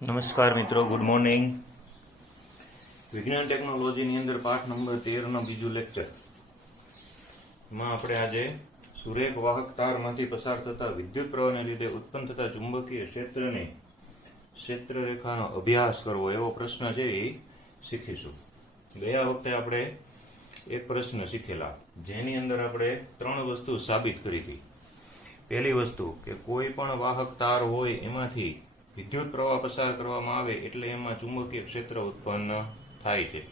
નમસ્કાર મિત્રો, good morning. વિજ્ઞાન ટેકનોલોજીની અંદર પાઠ નંબર 13 નો બીજું લેક્ચર માં આપણે આજે સુરેખ વાહક તારમાંથી પસાર થતા વિદ્યુત પ્રવાહને લીધે ઉત્પન્ન થતા ચુંબકીય ક્ષેત્રની ક્ષેત્રરેખાનો અભ્યાસ કરવો એવો પ્રશ્ન છે એ શીખીશું. ગયા વખતે આપણે એક પ્રશ્ન શીખેલા જેની અંદર આપણે 3 વસ્તુ સાબિત કરી હતી. પહેલી વસ્તુ કે કોઈ પણ વાહક તાર હોય એમાંથી વિદ્યુત પ્રવાહ પસાર કરવામાં આવે એટલે એમાં ચુંબકીય ક્ષેત્ર ઉત્પન્ન થાય છે.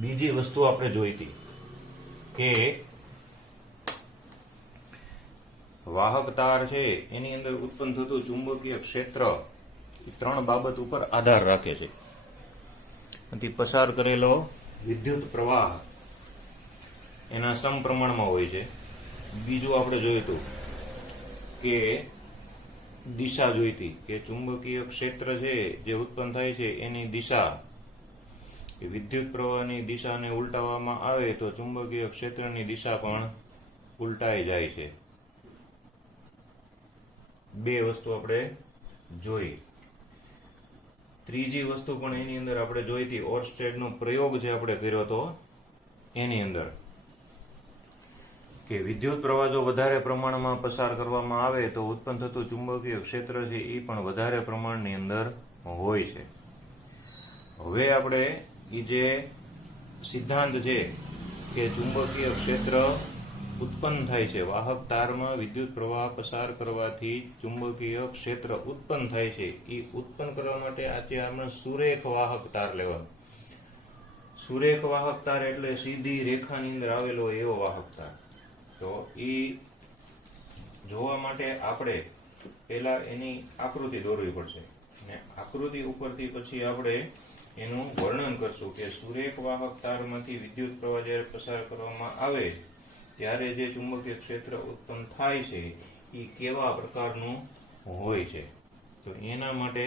બીજી વસ્તુ આપણે જોઈ હતી કે વાહક તાર છે એની અંદર ઉત્પન્ન થતું ચુંબકીય ક્ષેત્ર 3 બાબત ઉપર આધાર રાખે છે. આથી પસાર કરેલો વિદ્યુત પ્રવાહ એના સમપ્રમાણમાં હોય છે. બીજું આપણે જોયું હતું કે દિશા જોઈતી કે ચુંબકીય ક્ષેત્ર છે જે ઉત્પન્ન થાય છે એની દિશા વિદ્યુત પ્રવાહની દિશાને ઉલટાવવામાં આવે તો ચુંબકીય ક્ષેત્રની દિશા પણ ઉલટાઈ જાય છે. 2 વસ્તુ આપણે જોઈ. ત્રીજી વસ્તુ પણ એની અંદર આપણે જોઈ હતી. ઓર્સ્ટેડનો પ્રયોગ જે આપણે કર્યો હતો એની અંદર કે વિદ્યુત પ્રવાહ જો વધારે પ્રમાણમાં પસાર કરવામાં આવે તો ઉત્પન્ન થતું ચુંબકીય ક્ષેત્ર છે એ પણ વધારે પ્રમાણની અંદર હોય છે. હવે આપણે એ જે સિદ્ધાંત છે કે ચુંબકીય ક્ષેત્ર ઉત્પન્ન થાય છે, વાહક તારમાં વિદ્યુત પ્રવાહ પસાર કરવાથી ચુંબકીય ક્ષેત્ર ઉત્પન્ન થાય છે, એ ઉત્પન્ન કરવા માટે આજે આપણે સુરેખ વાહક તાર લેવાનો. સુરેખ વાહક તાર એટલે સીધી રેખાની અંદર આવેલો એવો વાહક તાર. તો એ જોવા માટે આપણે પહેલા એની આકૃતિ દોરવી પડશે અને આકૃતિ ઉપરથી પછી આપણે એનું વર્ણન કરશું કે સુરેખ વાહક તારમાંથી વિદ્યુત પ્રવાહ જ્યારે પસાર કરવામાં આવે ત્યારે જે ચુંબકીય ક્ષેત્ર ઉત્પન્ન થાય છે એ કેવા પ્રકારનું હોય છે. તો એના માટે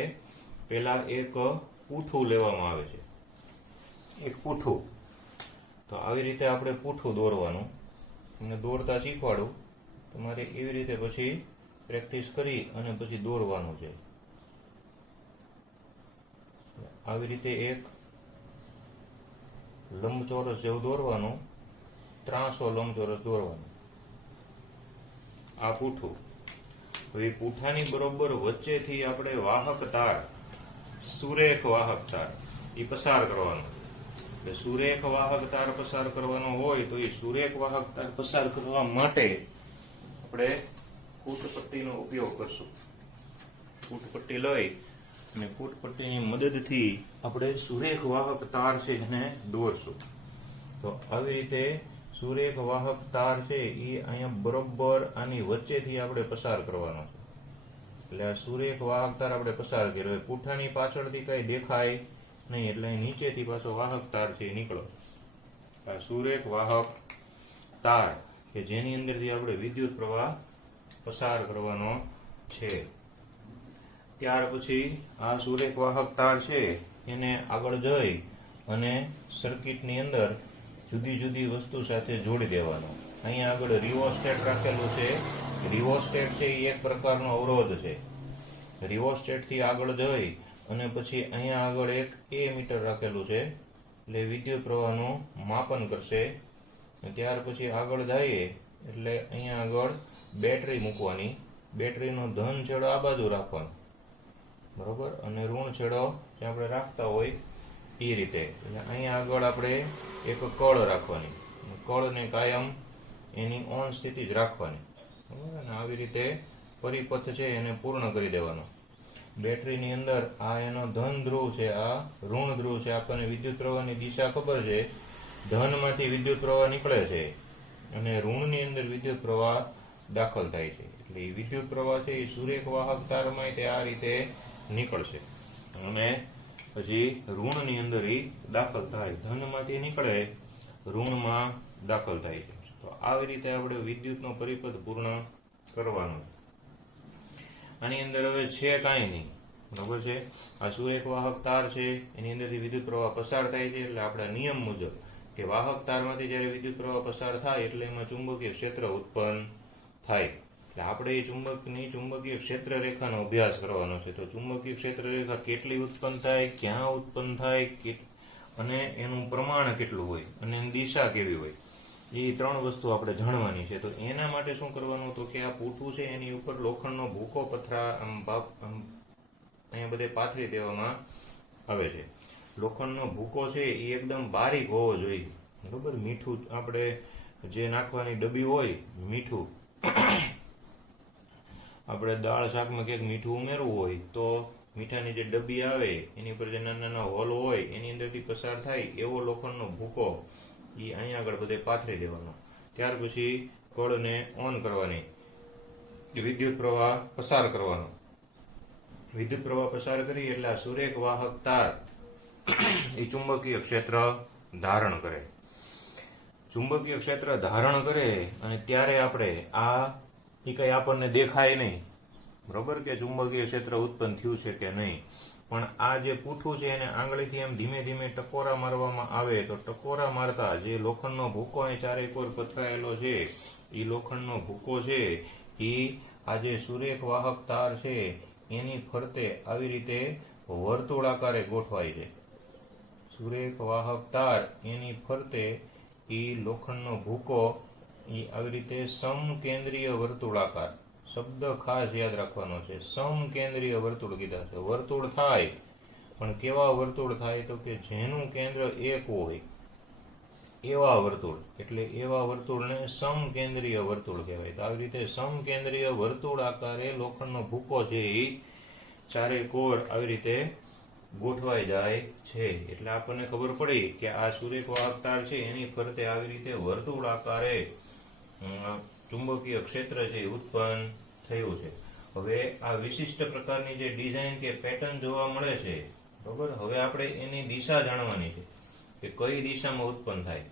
પહેલા એક પૂઠું લેવામાં આવે છે. એક પૂઠું. તો આવી રીતે આપણે પૂઠું દોરવાનું. તમને દોરતા શીખવાડું. તમારે એવી રીતે પછી પ્રેક્ટિસ કરી અને પછી દોરવાનું છે. આવી રીતે એક લંબચોરસ જેવું દોરવાનું, 300 લંબચોરસ દોરવાનું. આ પૂઠું. એ પૂઠાની બરોબર વચ્ચેથી આપણે વાહક તાર, સુરેખ વાહક તાર એ પસાર કરવાનો. સુરેખ વાહક તાર પસાર કરવાનો હોય તો એ સુરેખ વાહક તાર પસાર કરવા માટે આપણે ફૂટપટ્ટીનો ઉપયોગ કરશું. ફૂટપટ્ટી લઈ અને ફૂટપટ્ટીની મદદથી આપણે સુરેખ વાહક તાર છે એને દોરશું. તો આવી રીતે સુરેખ વાહક તાર છે એ અહીંયા બરોબર આની વચ્ચેથી આપણે પસાર કરવાનો છે. એટલે આ સુરેખ વાહક તાર આપણે પસાર કર્યો. પૂઠાની પાછળથી કઈ દેખાય નહીં એટલે નીચેથી પાછો વાહક તાર છે નીકળો. આ સુરેખ વાહક તાર કે જેની અંદરથી આપણે વિદ્યુત પ્રવાહ પસાર કરવાનો છે. ત્યાર પછી આ સુરેખ વાહક તાર છે એને આગળ જઈ અને સર્કિટની અંદર જુદી જુદી વસ્તુ સાથે જોડી દેવાનો. અહીંયા આગળ રિવોસ્ટેટ રાખેલું છે. રિવોસ્ટેટ છે એ એક પ્રકારનો અવરોધ છે. રિવોસ્ટેટ થી આગળ જઈ અને પછી અહીંયા આગળ એક મીટર રાખેલું છે એટલે વિદ્યુત પ્રવાહનું માપન કરશે. ત્યાર પછી આગળ જઈએ એટલે અહીંયા આગળ બેટરી મૂકવાની. બેટરીનો ધન છેડો આ બાજુ રાખવાનો, બરોબર, અને ઋણ છેડો જે આપણે રાખતા હોય એ રીતે. એટલે અહીંયા આગળ આપણે એક કળ રાખવાની. કળને કાયમ એની ઓન સ્થિતિ જ રાખવાની, બરોબર. અને આવી રીતે પરિપથ છે એને પૂર્ણ કરી દેવાનો. બેટરીની અંદર આ એનો ધન ધ્રુવ છે, આ ઋણ ધ્રુવ છે. આપણને વિદ્યુત પ્રવાહની દિશા ખબર છે. ધનમાંથી વિદ્યુત પ્રવાહ નીકળે છે અને ઋણની અંદર વિદ્યુત પ્રવાહ દાખલ થાય છે. એટલે એ વિદ્યુત પ્રવાહ છે એ સુરેખ વાહક તારમાં તે આ રીતે નીકળશે અને પછી ઋણની અંદર એ દાખલ થાય. ધનમાંથી નીકળે, ઋણમાં દાખલ થાય છે. તો આવી રીતે આપણે વિદ્યુતનો પરિપથ પૂર્ણ કરવાનો. આની અંદર હવે છે કાંઈ નહીં, બરોબર છે. આ સુરેખ વાહક તાર છે એની અંદરથી વિદ્યુત પ્રવાહ પસાર થાય છે. એટલે આપણા નિયમ મુજબ કે વાહક તારમાંથી જયારે વિદ્યુત પ્રવાહ પસાર થાય એટલે એમાં ચુંબકીય ક્ષેત્ર ઉત્પન્ન થાય. એટલે આપણે એ ચુંબકની ચુંબકીય ક્ષેત્ર રેખાનો અભ્યાસ કરવાનો છે. તો ચુંબકીય ક્ષેત્ર રેખા કેટલી ઉત્પન્ન થાય, ક્યાં ઉત્પન્ન થાય, અને એનું પ્રમાણ કેટલું હોય અને એની દિશા કેવી હોય, એ 3 વસ્તુ આપણે જાણવાની છે. તો એના માટે શું કરવાનું, તો કે આ પૂઠું છે એની ઉપર લોખંડનો ભૂકો અહીંયા બધે પાથરી દેવામાં આવે છે. લોખંડનો ભૂકો છે એ એકદમ બારીક હોવો જોઈએ, બરોબર. મીઠું આપણે જે નાખવાની ડબ્બી હોય, મીઠું આપણે દાળ શાકમાં ક્યાંક મીઠું ઉમેરવું હોય તો મીઠાની જે ડબ્બી આવે એની ઉપર જે નાના નાના હોલ હોય એની અંદરથી પસાર થાય એવો લોખંડનો ભૂકો એ અહીંયા આગળ બધે પાથરી દેવાનો. ત્યાર પછી કળને ઓન કરવાની, વિદ્યુત પ્રવાહ પસાર કરવાનો. વિદ્યુત પ્રવાહ પસાર કરી એટલે આ સુરેખ વાહક તાર એ ચુંબકીય ક્ષેત્ર ધારણ કરે. ચુંબકીય ક્ષેત્ર ધારણ કરે અને ત્યારે આપણે એ કઈ આપણને દેખાય નહીં, બરોબર, કે ચુંબકીય ક્ષેત્ર ઉત્પન્ન થયું છે કે નહીં. પણ આ જે પૂઠું છે એને આંગળીથી એમ ધીમે ધીમે ટકોરા મારવામાં આવે તો ટકોરા મારતા જે લોખંડનો ભૂકો અહીં ચારેકોર પથરાયેલો છે એ લોખંડનો ભૂકો છે એ આ જે સુરેખ વાહક તાર છે એની ફરતે આવી રીતે વર્તુળાકારે ગોઠવાય છે. સુરેખ વાહક તાર એની ફરતે એ લોખંડનો ભૂકો એ આવી રીતે સમકેન્દ્રીય વર્તુળાકાર, શબ્દ ખાસ યાદ રાખવાનો છે, સમકેન્દ્રીય વર્તુળ કીધા છે. વર્તુળ થાય પણ કેવા વર્તુળ થાય, તો કે જેનું કેન્દ્ર એક હોય એવા વર્તુળ, એટલે એવા વર્તુળને સમકેન્દ્રીય વર્તુળ કહેવાય. તો આવી રીતે સમકેન્દ્રીય વર્તુળ આકારે લોખંડનો ભૂકો છે એ ચારે કોર આવી રીતે ગોઠવાઈ જાય છે. એટલે આપણને ખબર પડી કે આ સુરેખ વાહક તાર છે એની ફરતે આવી રીતે વર્તુળ આકારે ચુંબકીય ક્ષેત્ર છે ઉત્પન્ન થયું છે. હવે આ વિશિષ્ટ પ્રકારની જે ડિઝાઇન કે પેટર્ન જોવા મળે છે, બરોબર, હવે આપણે એની દિશા જાણવાની છે કે કઈ દિશામાં ઉત્પન્ન થાય.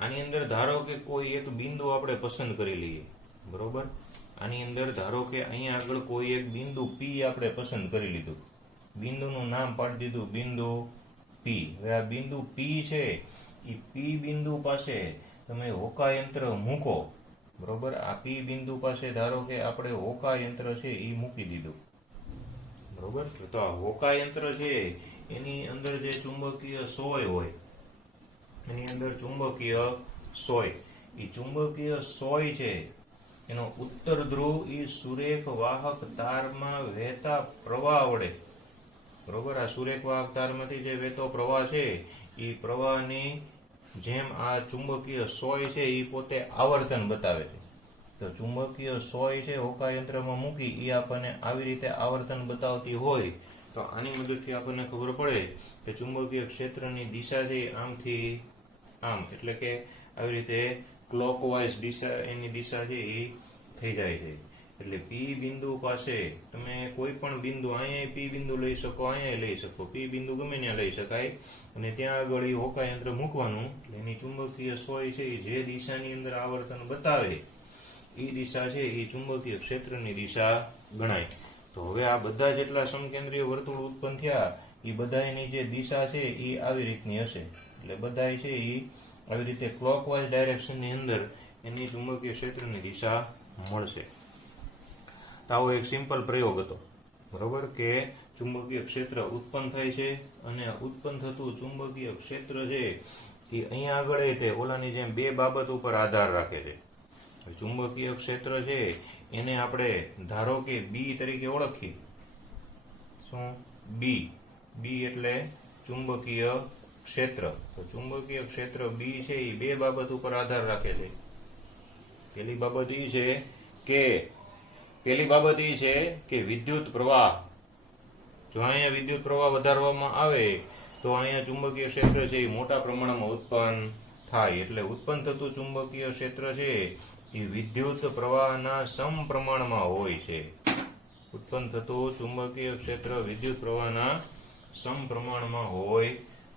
આની અંદર ધારો કે કોઈ એક બિંદુ આપણે પસંદ કરી લઈએ, બરોબર. આની અંદર ધારો કે અહીંયા આગળ કોઈ એક બિંદુ P આપણે પસંદ કરી લીધું, બિંદુનું નામ પાડી દીધું બિંદુ P. હવે આ બિંદુ P છે એ P બિંદુ પાસે તમે હોકા યંત્ર મૂકો, બરોબર. આ P બિંદુ પાસે ધારો કે આપણે હોકા યંત્ર છે એ મૂકી દીધું, બરોબર. તો આ હોકા યંત્ર છે એની અંદર જે ચુંબકીય સોય હોય, એની અંદર ચુંબકીય સોય, એ ચુંબકીય સોય છે એનો ઉત્તર ધ્રુવ એ સુરેખ વાહક તારમાં વહેતા પ્રવાહ વડે, બરોબર, આ સુરેખ વાહક તારમાંથી જે વહેતો પ્રવાહ છે એ પ્રવાહની જેમ આ ચુંબકીય સોય છે એ પોતે આવર્તન બતાવે છે. તો ચુંબકીય સોય છે હોકા યંત્રમાં મૂકી એ આપણને આવી રીતે આવર્તન બતાવતી હોય તો આની મદદથી આપણને ખબર પડે કે ચુંબકીય ક્ષેત્રની દિશા છે આમથી આમ, એટલે કે આવી રીતે ક્લોકવાઇઝ દિશા, એની દિશા છે એ થઈ જાય છે. એટલે P બિંદુ પાસે તમે કોઈ પણ બિંદુ, અહીંયા P બિંદુ લઈ શકો, અહીંયા લઈ શકો, P બિંદુ ગમે ત્યાં લઈ શકાય, અને ત્યાં આગળ એ હોકા યંત્ર મૂકવાનું. એટલે એની ચુંબકીય સોય છે એ જે દિશાની અંદર આવર્તન બતાવે એ દિશા છે એ ચુંબકીય ક્ષેત્રની દિશા ગણાય. તો હવે આ બધા જેટલા સમકેન્દ્રીય વર્તુળ ઉત્પન્ન થયા એ બધાની જે દિશા છે એ આવી રીતની હશે. એટલે બધા છે એ આવી રીતે ક્લોકવાઇઝ ડાયરેક્શનની અંદર એની ચુંબકીય ક્ષેત્રની દિશા મળશે. તો આવો એક સિમ્પલ પ્રયોગ હતો, બરોબર, કે ચુંબકીય ક્ષેત્ર ઉત્પન્ન થાય છે અને ઉત્પન્ન થતું ચુંબકીય ક્ષેત્ર છે એ અહીંયા આગળ તે ઓલાની જેમ બે બાબત ઉપર આધાર રાખે છે. ચુંબકીય ક્ષેત્ર છે એને આપણે ધારો કે B તરીકે ઓળખીએ. શું? B એટલે ચુંબકીય ક્ષેત્ર. તો ચુંબકીય ક્ષેત્ર B છે એ બે બાબત ઉપર આધાર રાખે છે. પહેલી બાબત એ છે કે વિદ્યુત પ્રવાહ, જો અહીંયા વિદ્યુત પ્રવાહ વધારવામાં આવે તો અહીંયા ચુંબકીય ક્ષેત્ર છે એ મોટા પ્રમાણમાં ઉત્પન્ન થાય. એટલે ઉત્પન્ન થતું ચુંબકીય ક્ષેત્ર છે એ વિદ્યુત પ્રવાહના સમપ્રમાણમાં હોય છે. ઉત્પન્ન થતું ચુંબકીય ક્ષેત્ર વિદ્યુત પ્રવાહના સમપ્રમાણમાં હોય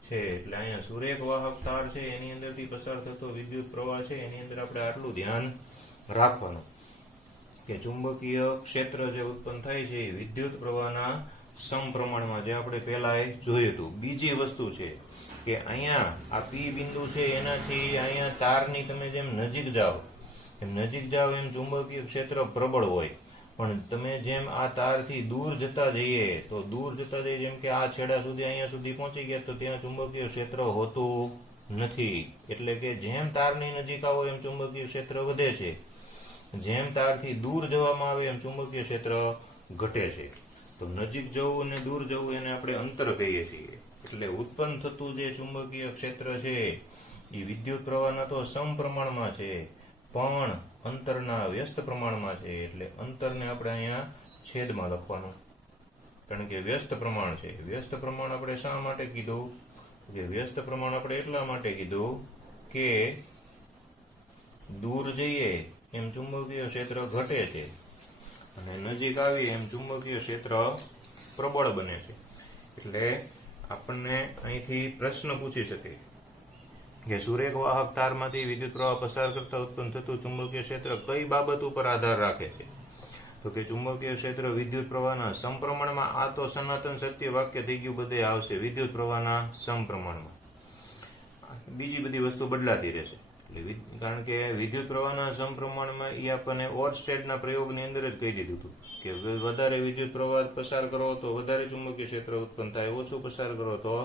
છે. એટલે અહીંયા સુરેખ વાહક તાર છે એની અંદરથી પસાર થતો વિદ્યુત પ્રવાહ છે એની અંદર આપણે આટલું ધ્યાન રાખવાનું કે ચુંબકીય ક્ષેત્ર જે ઉત્પન્ન થાય છે એ વિદ્યુત પ્રવાહના સમપ્રમાણમાં, જે આપણે પહેલા જોયું હતું. બીજી વસ્તુ છે કે અહીંયા આ P બિંદુ છે એનાથી અહીંયા તારની તમે જેમ નજીક જાઓ એમ નજીક જાઓ એમ ચુંબકીય ક્ષેત્ર પ્રબળ હોય, પણ તમે જેમ આ તારથી દૂર જતા જઈએ તો દૂર જતા જઈએ, જેમ કે આ છેડા સુધી અહીંયા સુધી પહોંચી ગયા તો ત્યાં ચુંબકીય ક્ષેત્ર હોતું નથી. એટલે કે જેમ તારની નજીક આવો એમ ચુંબકીય ક્ષેત્ર વધે છે, જેમ તારથી દૂર જવામાં આવે એમ ચુંબકીય ક્ષેત્ર ઘટે છે. તો નજીક જવું અને દૂર જવું એને આપણે અંતર કહીએ છીએ. એટલે ઉત્પન્ન થતું જે ચુંબકીય ક્ષેત્ર છે એ વિદ્યુત પ્રવાહના તો સમપ્રમાણમાં છે, પણ અંતરના વ્યસ્ત પ્રમાણમાં છે. એટલે અંતરને આપણે અહીંયા છેદમાં લખવાનું, કારણ કે વ્યસ્ત પ્રમાણ છે. વ્યસ્ત પ્રમાણ આપણે શા માટે કીધું? કે વ્યસ્ત પ્રમાણ આપણે એટલા માટે કીધું કે દૂર જઈએ એમ ચુંબકીય ક્ષેત્ર ઘટે છે અને નજીક આવી એમ ચુંબકીય ક્ષેત્ર પ્રબળ બને છે. એટલે આપણને અહીંથી પ્રશ્ન પૂછી શકે કે સુરેખ વાહક તારમાંથી વિદ્યુત પ્રવાહ પસાર કરતા ઉત્પન્ન થતું ચુંબકીય ક્ષેત્ર કઈ બાબત ઉપર આધાર રાખે છે? તો કે ચુંબકીય ક્ષેત્ર વિદ્યુત પ્રવાહના સમપ્રમાણમાં. આ તો સનાતન સત્ય વાક્ય થઈ ગયું, બધે આવશે વિદ્યુત પ્રવાહના સમપ્રમાણમાં. બીજી બધી વસ્તુ બદલાતી રહેશે. કારણ કે વિદ્યુત પ્રવાહના સમપ્રમાણમાં એ આપણને ઓરસ્ટેડના પ્રયોગની અંદર જ કહી દીધું હતું કે વધારે વિદ્યુત પ્રવાહ પસાર કરો તો વધારે ચુંબકીય ક્ષેત્ર ઉત્પન્ન થાય, ઓછું પસાર કરો તો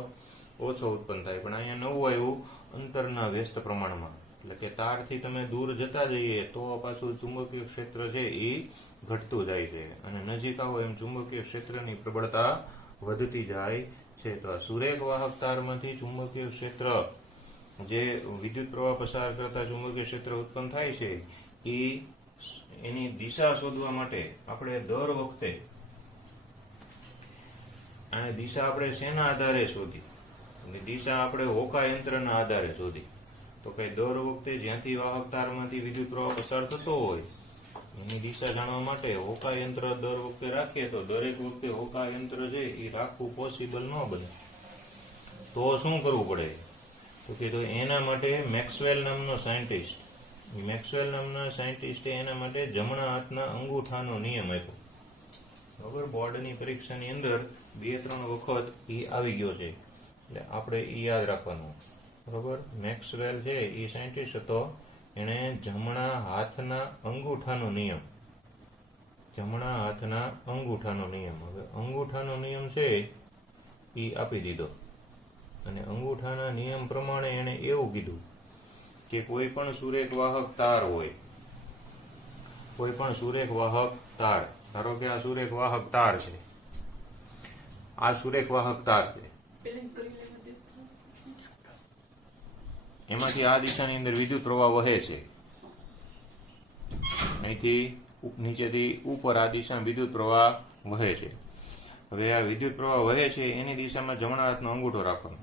ઓછો ઉત્પન્ન થાય. પણ અહીંયા નવું આવ્યું અંતરના વ્યસ્ત પ્રમાણમાં. એટલે કે તારથી તમે દૂર જતા જઈએ તો પાછું ચુંબકીય ક્ષેત્ર છે એ ઘટતું જાય છે, અને નજીક આવો એમ ચુંબકીય ક્ષેત્રની પ્રબળતા વધતી જાય છે. તો આ સુરેખ વાહક તારમાંથી ચુંબકીય ક્ષેત્ર, જે વિદ્યુત પ્રવાહ પસાર કરતા ચુંબકીય ક્ષેત્ર ઉત્પન્ન થાય છે, એની દિશા શોધવા માટે આપણે દર વખતે આ દિશા આપણે શેના આધારે શોધી? દિશા આપણે હોકા યંત્રના આધારે શોધી. તો કઈ દર વખતે જ્યાંથી વાહક તારમાંથી વિદ્યુત પ્રવાહ પસાર થતો હોય એની દિશા જાણવા માટે હોકા યંત્ર દર વખતે રાખીએ તો દરેક વખતે હોકા યંત્ર છે એ રાખવું પોસિબલ ન બને. તો શું કરવું પડે? તો કે તો એના માટે મેક્સવેલ નામનો સાયન્ટિસ્ટે એના માટે જમણા હાથના અંગૂઠાનો નિયમ આપ્યો. બરોબર, બોર્ડની પરીક્ષાની અંદર 2-3 વખત એ આવી ગયો છે, એટલે આપણે એ યાદ રાખવાનું. બરોબર, મેક્સવેલ છે એ સાયન્ટિસ્ટ હતો, એને જમણા હાથના અંગૂઠાનો નિયમ, હવે અંગૂઠાનો નિયમ છે એ આપી દીધો. અને અંગૂઠાના નિયમ પ્રમાણે એને એવું કીધું કે કોઈ પણ સુરેખ વાહક તાર હોય, ધારો કે આ સુરેખ વાહક તાર છે, એમાંથી આ દિશાની અંદર વિદ્યુત પ્રવાહ વહે છે, અહીંથી નીચેથી ઉપર આ દિશામાં વિદ્યુત પ્રવાહ વહે છે. હવે આ વિદ્યુત પ્રવાહ વહે છે એની દિશામાં જમણા હાથનો અંગૂઠો રાખવાનો,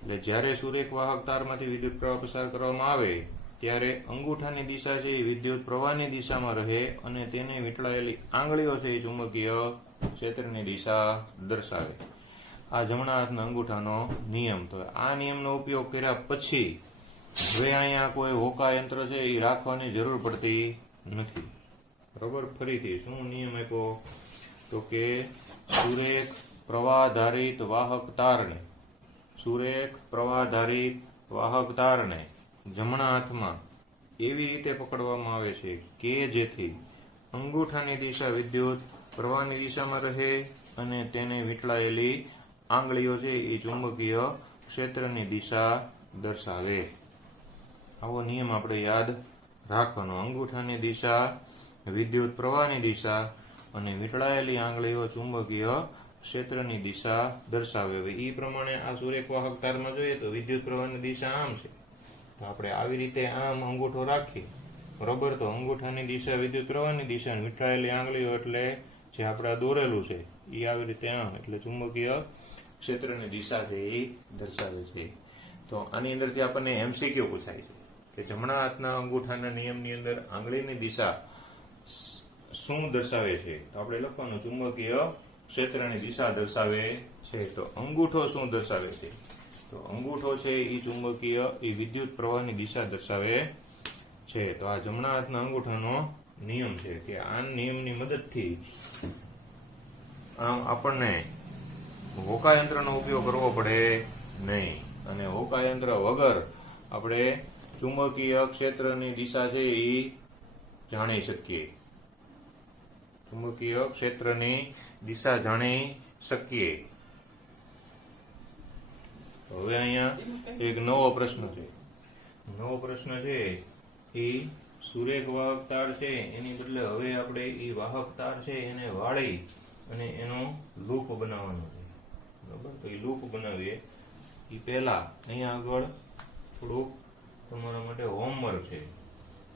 એટલે જ્યારે સુરેખ વાહક તારમાંથી વિદ્યુત પ્રવાહ પસાર કરવામાં આવે ત્યારે અંગૂઠાની દિશા છે એ વિદ્યુત પ્રવાહની દિશામાં રહે અને તેને વીંટળાયેલી આંગળીઓ છે એ ચુંબકીય ક્ષેત્રની દિશા દર્શાવે. આ જમણા હાથના અંગૂઠાનો નિયમ. તો આ નિયમનો ઉપયોગ કર્યા પછી હવે અહીંયા કોઈ હોકા યંત્ર છે એ રાખવાની જરૂર પડતી નથી. બરોબર, ફરીથી શું નિયમ આપ્યો? તો કે સુરેખ પ્રવાહધારિત વાહક તારને જમણા હાથમાં એવી રીતે પકડવામાં આવે છે કે જેથી અંગૂઠાની દિશા વિદ્યુત પ્રવાહની દિશામાં રહે અને તેને વીંટળાયેલી આંગળીઓ છે એ ચુંબકીય ક્ષેત્રની દિશા દર્શાવે. આવો નિયમ આપણે યાદ રાખવાનો. અંગૂઠાની દિશા વિદ્યુત પ્રવાહની દિશા અને વીંટળાયેલી આંગળીઓ ચુંબકીય ક્ષેત્રની દિશા દર્શાવે. હવે એ પ્રમાણે આ સુરેખ વાહક તારમાં જોઈએ તો વિદ્યુત પ્રવાહની દિશા આમ છે, તો આપણે આવી રીતે આમ અંગૂઠો રાખીએ, બરોબર. તો અંગૂઠાની દિશા વિદ્યુત પ્રવાહની દિશા, વીંટળાયેલી આંગળીઓ એટલે જે આપણે દોરેલું છે એ આવી રીતે આમ, એટલે ચુંબકીય ક્ષેત્રની દિશા છે એ દર્શાવે છે. તો આની અંદરથી આપણને MCQ પૂછાય છે કે જમણા હાથના અંગૂઠાના નિયમની અંદર આંગળીની દિશા શું દર્શાવે છે? તો આપણે લખવાનું ચુંબકીય ક્ષેત્રની દિશા દર્શાવે છે. તો અંગૂઠો શું દર્શાવે છે? તો અંગૂઠો છે એ ચુંબકીય વિદ્યુત પ્રવાહની દિશા દર્શાવે છે. તો આ જમણા હાથના અંગૂઠાનો નિયમ છે કે આ નિયમની મદદથી આમ આપણને હોકા યંત્રનો ઉપયોગ કરવો પડે નહીં, અને હોકા યંત્ર વગર આપણે ચુંબકીય ક્ષેત્રની દિશા છે એ જાણી શકીએ. ચુંબકીય ક્ષેત્રની દિશા જાણી શકીએ. હવે અહીંયા એક નવો પ્રશ્ન છે. નવો પ્રશ્ન છે એ સુરેખ વાહક તાર છે એની બદલે હવે આપણે એ વાહક તાર છે એને વાળી અને એનો લૂપ બનાવવાનો છે. બરાબર, તો એ લૂપ બનાવીએ એ પહેલા અહીંયા આગળ થોડુંક તમારા માટે હોમવર્ક છે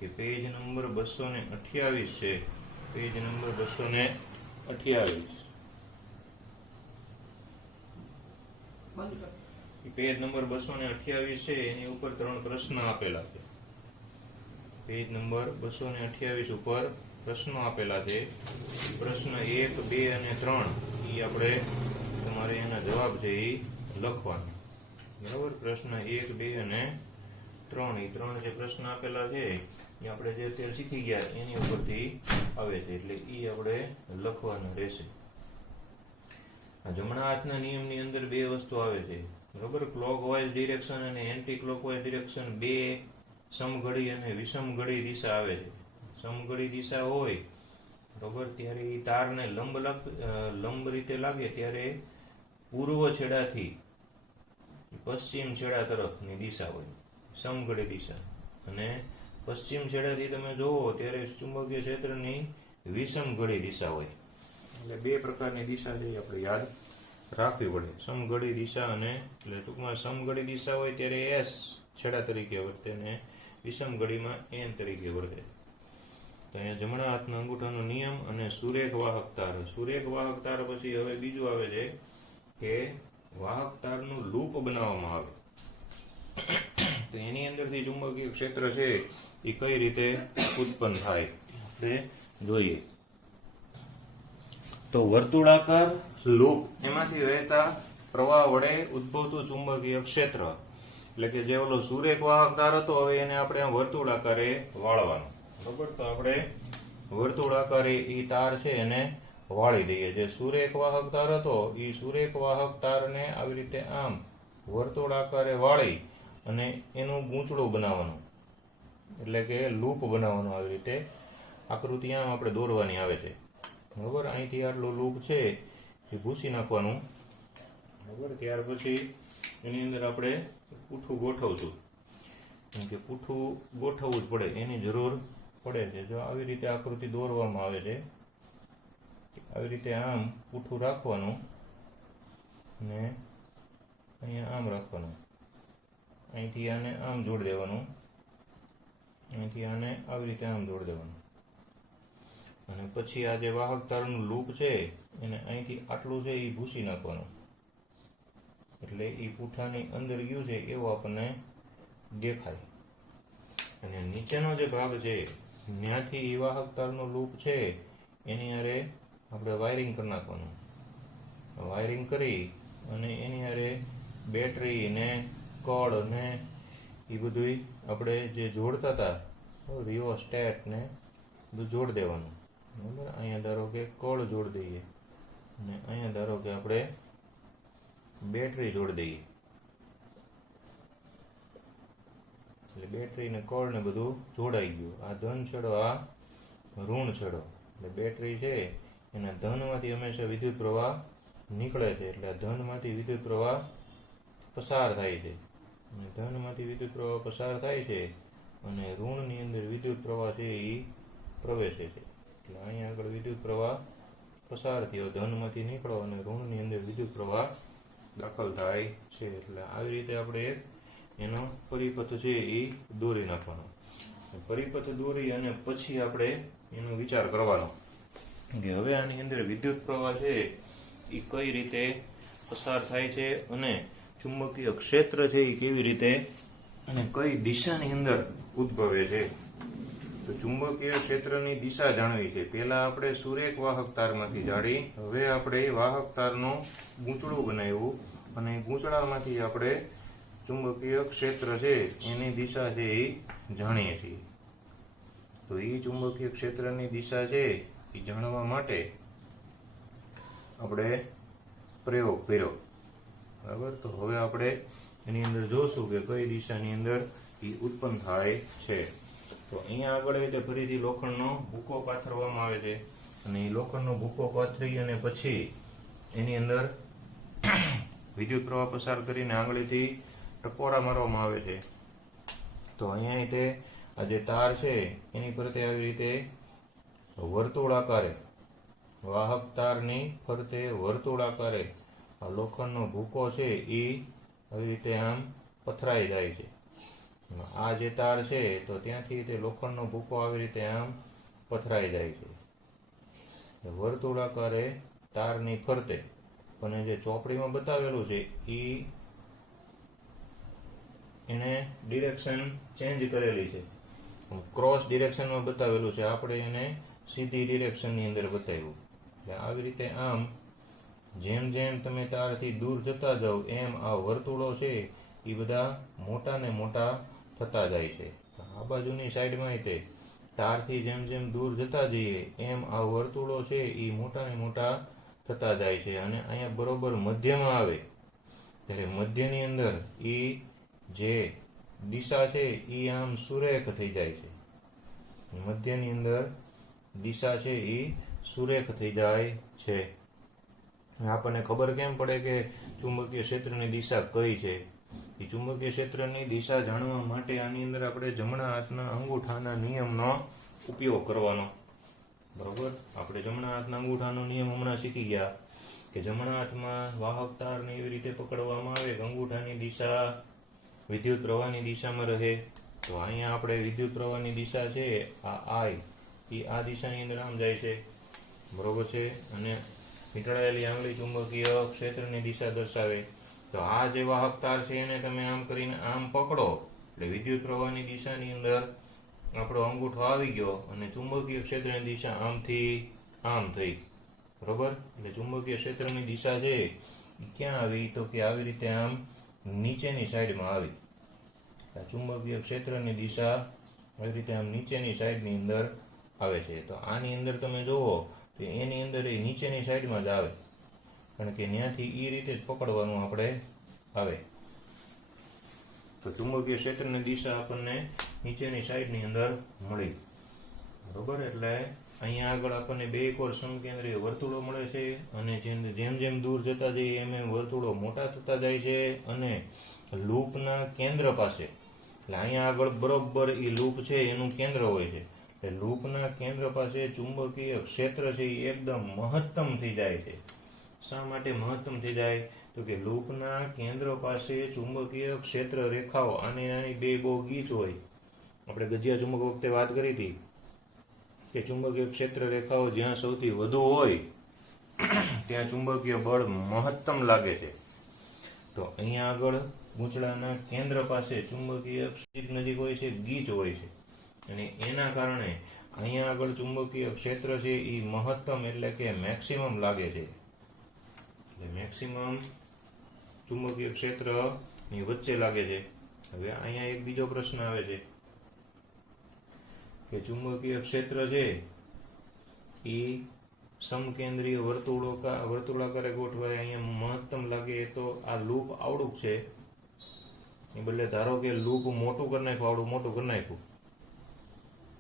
કે પેજ નંબર 228 છે. Page number 228. પેજ નંબર 228 છે એની ઉપર 3 પ્રશ્ન આપેલા છે. પેજ નંબર 228 ઉપર પ્રશ્નો આપેલા છે. પ્રશ્ન 1, 2 અને 3 એ આપણે તમારે એના જવાબ છે એ લખવાના. બરાબર, પ્રશ્ન 1, 2 અને 3 એ 3 જે પ્રશ્ન આપેલા છે એ આપણે જે અત્યારે શીખી ગયા એની ઉપરથી આવે છે એટલે એ આપણે લખવાના રહેશે. આ જમણા હાથના નિયમની અંદર 2 વસ્તુ આવે છે. બરાબર, ક્લોકવાઇઝ ડિરેક્શન અને એન્ટી ક્લોકવાઇઝ ડિરેક્શન, 2 સમઘડી અને વિષમઘડી દિશા આવે છે. સમઘડી દિશા હોય બરોબર ત્યારે એ તારને લંબ રીતે લાગે ત્યારે પૂર્વ છેડાથી પશ્ચિમ છેડા તરફની દિશા હોય સમઘડી દિશા, અને પશ્ચિમ છેડાથી તમે જોવો ત્યારે ચુંબકીય ક્ષેત્રની વિષમઘડી દિશા હોય. એટલે 2 પ્રકારની દિશા છે આપણે યાદ રાખવી પડે. સમઘડી દિશા અને એટલે ટૂંકમાં સમઘડી દિશા હોય ત્યારે એસ છેડા તરીકે વર્તે ને વિષમ ઘડીમાં એન તરીકે વર્તે. તો અહીંયા જમણા હાથના અંગૂઠાનો નિયમ અને સુરેખ વાહક તાર. સુરેખ વાહક તાર પછી હવે બીજું આવે છે કે વાહક તારનું લૂપ બનાવવામાં આવે. તો એની અંદરથી ચુંબકીય ક્ષેત્ર છે એ કઈ રીતે ઉત્પન્ન થાય તે જોઈએ. તો વર્તુળાકાર લૂપ એમાંથી વહેતા પ્રવાહ વડે ઉદ્ભવતું ચુંબકીય ક્ષેત્ર, એટલે કે જે ઓલો સુરેખ વાહક તાર હતો હવે એને આપણે વર્તુળાકારે વાળવાનો. બરોબર, તો આપણે વર્તુળાકારે એ તાર છે એને વાળી દઈએ. જે સુરેખ વાહક તાર હતો એ સુરેખ વાહક તારને આવી રીતે આમ વર્તુળાકારે વાળી અને એનું ગૂંચળું બનાવવાનું, એટલે કે લૂપ બનાવવાનું. આવી રીતે આકૃતિ આમ આપણે દોરવાની આવે છે. બરોબર, અહીંથી આટલું લૂપ છે એ ભૂસી નાખવાનું. બરોબર, ત્યાર પછી એની અંદર આપણે પૂઠું ગોઠવશું. કેમ કે પૂઠું ગોઠવવું જ પડે, એની જરૂર પડે છે. જો આવી રીતે આકૃતિ દોરવામાં આવે છે, આવી રીતે આમ પૂઠું રાખવાનું અને અહીંયા આમ રાખવાનું. અહીંથી આને આમ જોડી દેવાનું, અહીંથી આને આવી રીતે આમ જોડી દેવાનું. અને પછી આ જે વાહક તારનું લૂપ છે એને અહીંથી આટલું છે એ ભૂસી નાખવાનું, એટલે એ પૂઠાની અંદર ગયું છે એવું આપણને દેખાય. અને નીચેનો જે ભાગ છે ત્યાંથી એ વાહક તારનો લૂપ છે એની હારે આપણે વાયરિંગ કરી નાખવાનું. વાયરિંગ કરી અને એની હારે બેટરી ને કળ ને એ બધું આપણે જે જોડતા હતા રિયોસ્ટેટ ને બધું જોડી દેવાનું. બરાબર, અહીંયા ધારો કે કળ જોડી દઈએ અને અહીંયા ધારો કે આપણે બેટરી જોડી દઈએ. એટલે બેટરી ને કળ ને બધું જોડાઈ ગયું. આ ધન છેડો, આ ઋણ છેડો. એટલે બેટરી છે એના ધનમાંથી હંમેશા વિદ્યુત પ્રવાહ નીકળે છે, એટલે આ ધનમાંથી વિદ્યુત પ્રવાહ પસાર થાય છે. અને ધનમાંથી વિદ્યુત પ્રવાહ પસાર થાય છે અને ઋણની અંદર વિદ્યુત પ્રવાહ છે એ પ્રવેશે છે. એટલે અહીંયા આગળ વિદ્યુત પ્રવાહ પસાર થયો, ધનમાંથી નીકળો અને ઋણની અંદર વિદ્યુત પ્રવાહ દાખલ થાય છે. એટલે આવી રીતે આપણે એનો પરિપથ છે એ દોરી નાખવાનો. પરિપથ દોરી અને પછી આપણે એનો વિચાર કરવાનો કે હવે આની અંદર વિદ્યુત પ્રવાહ છે એ કઈ રીતે પસાર થાય છે અને ચુંબકીય ક્ષેત્ર છે એ કેવી રીતે અને કઈ દિશાની અંદર ઉદ્ભવે છે. તો ચુંબકીય ક્ષેત્રની દિશા જાણવી છે. પહેલા આપણે સુરેખ વાહક તારમાંથી જાણી, હવે આપણે વાહક તારનું ગૂંચળું બનાવ્યું અને ગૂંચળામાંથી આપણે ચુંબકીય ક્ષેત્ર છે એની દિશા છે એ જાણીએ છીએ. તો એ ચુંબકીય ક્ષેત્રની દિશા છે એ જાણવા માટે આપણે પ્રયોગ કર્યો. બરાબર, તો હવે આપણે એની અંદર જોશું કે કઈ દિશાની અંદર એ ઉત્પન્ન થાય છે. તો અહીંયા આગળ રીતે ફરીથી લોખંડનો ભૂકો પાથરવામાં આવે છે અને એ લોખંડનો ભૂકો પાથરી અને પછી એની અંદર વિદ્યુત પ્રવાહ પસાર કરીને આંગળીથી ટકોરા મારવામાં આવે છે. તો અહીંયા તે આ જે તાર છે એની ફરતે આવી રીતે વર્તુળાકારે વાહક તારની ફરતે વર્તુળાકારે આ લોખંડનો ભૂકો છે એ આવી રીતે આમ પથરાઈ જાય છે. આ જે તાર છે તો ત્યાંથી તે લોખંડનો ભૂકો આવી રીતે આમ પથરાઈ જાય છે વર્તુળાકારે તારની ફરતે. પણ જે ચોપડીમાં બતાવેલું છે એને ડિરેક્શન ચેન્જ કરેલી છે, ક્રોસ ડિરેક્શનમાં બતાવેલું છે, આપણે એને સીધી ડિરેક્શનની અંદર બતાવ્યું. એટલે આવી રીતે આમ જેમ જેમ તમે તારથી દૂર જતા જાઓ એમ આ વર્તુળો છે એ બધા મોટા ને મોટા થતા જાય છે. આ બાજુની સાઈડમાં તે તારથી જેમ જેમ દૂર જતા જઈએ એમ આ વર્તુળો છે એ મોટા ને મોટા થતા જાય છે. અને અહીંયા બરોબર મધ્યમાં આવે ત્યારે મધ્યની અંદર એ જે દિશા છે એ આમ સુરેખ થઈ જાય છે. મધ્યની અંદર દિશા છે એ સુરેખ થઈ જાય છે. આપણને ખબર કેમ પડે કે ચુંબકીય ક્ષેત્રની દિશા કઈ છે? એ ચુંબકીય ક્ષેત્રની દિશા જાણવા માટે આની અંદર આપણે જમણા હાથના અંગૂઠાના નિયમનો ઉપયોગ કરવાનો. બરોબર, આપણે જમણા હાથના અંગૂઠાનો નિયમ હમણાં શીખી ગયા કે જમણા હાથમાં વાહક તારને એવી રીતે પકડવામાં આવે કે અંગૂઠાની દિશા વિદ્યુત પ્રવાહની દિશામાં રહે. તો અહીંયા આપણે વિદ્યુત પ્રવાહની દિશા છે આ દિશાની અંદર આમ જાય છે. બરોબર છે, અને વીંટળાયેલી આંગળી ચુંબકીય ક્ષેત્રની દિશા દર્શાવે. તો આ જે વાહક તાર છે એને તમે આમ કરીને આમ પકડો એટલે વિદ્યુત પ્રવાહની દિશાની અંદર આપણો અંગૂઠો આવી ગયો અને ચુંબકીય ક્ષેત્રની દિશા આમથી આમ થઈ. બરોબર, એટલે ચુંબકીય ક્ષેત્રની દિશા છે ક્યાં આવી? તો કે આવી રીતે આમ નીચેની સાઈડમાં આવી. ચુંબકીય ક્ષેત્રની દિશા આવી રીતે આમ નીચેની સાઈડની અંદર આવે છે. તો આની અંદર તમે જુઓ તો એની અંદર એ નીચેની સાઈડમાં જ આવે, કારણ કે ત્યાંથી એ રીતે જ પકડવાનું આપણે આવે. તો ચુંબકીય ક્ષેત્રની દિશા આપણને નીચેની સાઈડની અંદર મળી. બરોબર, એટલે અહીંયા આગળ આપણને બે કોર સમકેન્દ્રીય વર્તુળો મળે છે અને જેમ જેમ દૂર જતા જઈએ એમ એમ વર્તુળો મોટા થતા જાય છે. અને લૂપના કેન્દ્ર પાસે, એટલે અહીંયા આગળ બરોબર એ લૂપ છે એનું કેન્દ્ર હોય છે. એટલે લૂપના કેન્દ્ર પાસે ચુંબકીય ક્ષેત્ર છે એ એકદમ મહત્તમ થઈ જાય છે. શા માટે મહત્તમ થઈ જાય? તો કે લૂપના કેન્દ્ર પાસે ચુંબકીય ક્ષેત્ર રેખાઓ આની નાની બે બહુ ગીચ હોય. આપણે ગજિયા ચુંબક વખતે વાત કરી હતી કે ચુંબકીય ક્ષેત્ર રેખાઓ જ્યાં સૌથી વધુ હોય ત્યાં ચુંબકીય બળ મહત્તમ લાગે છે. તો અહીંયા આગળ ગૂંચળાના કેન્દ્ર પાસે ચુંબકીય નજીક હોય છે, ગીચ હોય છે, અને એના કારણે અહીંયા આગળ ચુંબકીય ક્ષેત્ર છે એ મહત્તમ એટલે કે મેક્સિમમ લાગે છે. મેક્સિમમ ચુંબકીય ક્ષેત્રની વચ્ચે લાગે છે. હવે અહીંયા એક બીજો પ્રશ્ન આવે છે કે ચુંબકીય ક્ષેત્ર છે એ સમકેન્દ્રીય વર્તુળાકારે ગોઠવાય, અહીંયા મહત્તમ લાગે. તો આ લૂપ આવડું છે એ બદલે ધારો કે લૂપ મોટું કરી નાખ્યું, આવડું મોટું કરી નાખ્યું.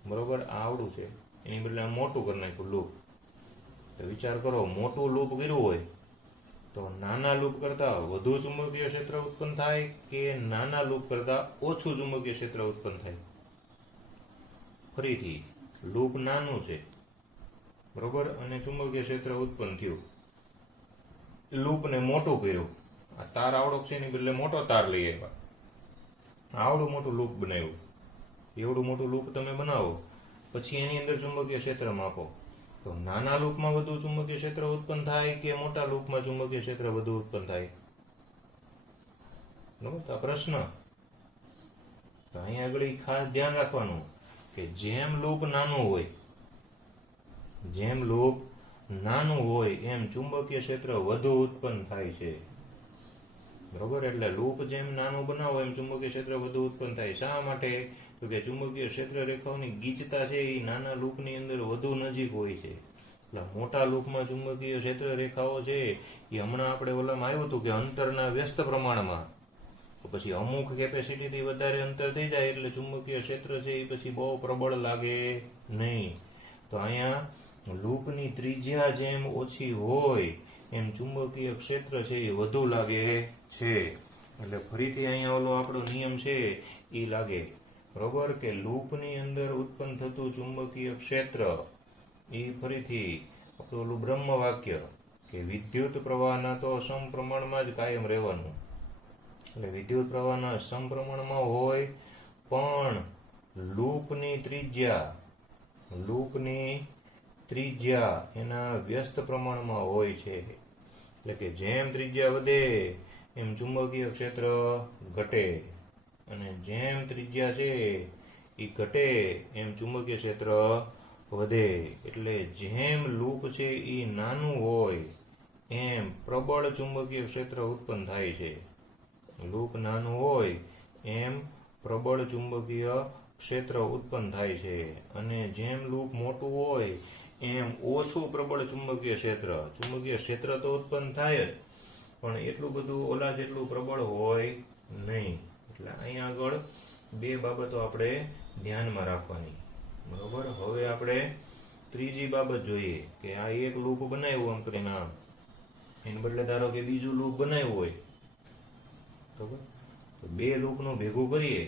બરોબર, આ આવડું છે એની બદલે આ મોટું કરી નાખ્યું લૂપ. તો વિચાર કરો, મોટું લૂપ કર્યું હોય તો નાના લૂપ કરતા વધુ ચુંબકીય ક્ષેત્ર ઉત્પન્ન થાય કે નાના લૂપ કરતા ઓછું ચુંબકીય ક્ષેત્ર ઉત્પન્ન થાય? ફરીથી લૂપ નાનું છે, બરોબર, અને ચુંબકીય ક્ષેત્ર ઉત્પન્ન થયું. લૂપને મોટું કર્યું, આ તાર આવડો છે એની બદલે મોટો તાર લઈ આવ્યા, આવડું મોટું લૂપ બનાવ્યું. એવડું મોટું લૂપ તમે બનાવો પછી એની અંદર ચુંબકીય ક્ષેત્ર માપો તો નાના લૂપમાં વધુ ચુંબકીય ક્ષેત્ર ઉત્પન્ન થાય કે મોટા લૂપમાં ચુંબકીય ક્ષેત્ર વધુ ઉત્પન્ન થાય? તો પ્રશ્ન. તો અહીંયા આગળ ખાસ ધ્યાન રાખવાનું કે જેમ લૂપ નાનું હોય એમ ચુંબકીય ક્ષેત્ર વધુ ઉત્પન્ન થાય છે. બરોબર, એટલે લૂપ જેમ નાનું બનાવો એમ ચુંબકીય ક્ષેત્ર વધુ ઉત્પન્ન થાય. શા માટે? તો કે ચુંબકીય ક્ષેત્ર રેખાઓની ગીચતા છે એ નાના લૂપની અંદર વધુ નજીક હોય છે. એટલે મોટા લૂપમાં ચુંબકીય ક્ષેત્ર રેખાઓ છે એ હમણાં આપણે ઓલામાં આવ્યું હતું કે અંતરના વ્યસ્ત પ્રમાણમાં તો પછી અમુક કેપેસિટીથી વધારે અંતર થઈ જાય એટલે ચુંબકીય ક્ષેત્ર છે એ પછી બહુ પ્રબળ લાગે નહીં. તો અહીંયા લૂપની ત્રિજ્યા જેમ ઓછી હોય એમ ચુંબકીય ક્ષેત્ર છે એ વધુ લાગે છે. એટલે ફરીથી અહીંયા ઓલો આપણો નિયમ છે એ લાગે, બરોબર, કે લૂપની અંદર ઉત્પન્ન થતું ચુંબકીય ક્ષેત્ર એ ફરીથી આપણું ઓલું બ્રહ્મ વાક્ય કે વિદ્યુત પ્રવાહના તો સમપ્રમાણમાં જ કાયમ રહેવાનું. એટલે વિદ્યુત પ્રવાહના સમપ્રમાણમાં હોય પણ લૂપની ત્રિજ્યા એના વ્યસ્ત પ્રમાણમાં હોય છે. એટલે કે જેમ ત્રિજ્યા વધે એમ ચુંબકીય ક્ષેત્ર ઘટે, અને જેમ ત્રિજ્યા છે એ ઘટે એમ ચુંબકીય ક્ષેત્ર વધે. એટલે જેમ લૂપ છે એ નાનું હોય એમ પ્રબળ ચુંબકીય ક્ષેત્ર ઉત્પન્ન થાય છે. લૂપ નાનું હોય એમ પ્રબળ ચુંબકીય ક્ષેત્ર ઉત્પન્ન થાય છે, અને જેમ લૂપ મોટું હોય એમ ઓછું પ્રબળ ચુંબકીય ક્ષેત્ર તો ઉત્પન્ન થાય જ, પણ એટલું બધું ઓલા જેટલું પ્રબળ હોય નહીં. એટલે અહીંયા આગળ બે બાબતો આપણે ધ્યાનમાં રાખવાની, બરોબર. હવે આપણે ત્રીજી બાબત જોઈએ કે આ એક લૂપ બનાવ્યું આમ કરીને આમ, એને બદલે ધારો કે બીજું લૂપ બનાવ્યું હોય, બરોબર, તો બે લૂપનું ભેગું કરીએ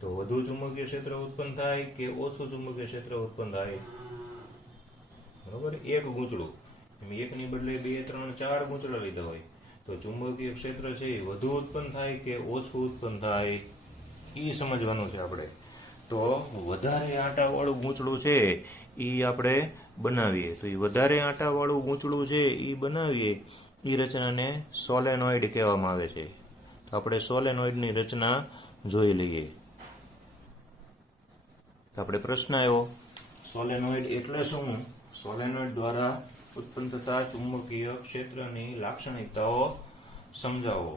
તો વધુ ચુંબકીય ક્ષેત્ર ઉત્પન્ન થાય કે ઓછું ચુંબકીય ક્ષેત્ર ઉત્પન્ન થાય, બરોબર. એક ગૂંચળું, એકની બદલે 2, 3, 4 ગૂંચળા લીધા હોય તો ચુંબકીય ક્ષેત્ર છે એ વધુ ઉત્પન્ન થાય કે ઓછું ઉત્પન્ન થાય એ સમજવાનું છે આપણે. તો વધારે આંટાવાળું ગૂંચળું છે એ આપણે બનાવીએ, તો એ વધારે આંટાવાળું ગૂંચળું છે એ બનાવીએ એ રચનાને સોલેનોઇડ કહેવામાં આવે છે. તો આપણે સોલેનોઇડની રચના જોઈ લઈએ. તો આપણે પ્રશ્ન આવ્યો, સોલેનોઇડ એટલે શું? સોલેનોઇડ દ્વારા ઉત્પન્ન થતા ચુંબકીય ક્ષેત્રની લાક્ષણિકતાઓ સમજાવો.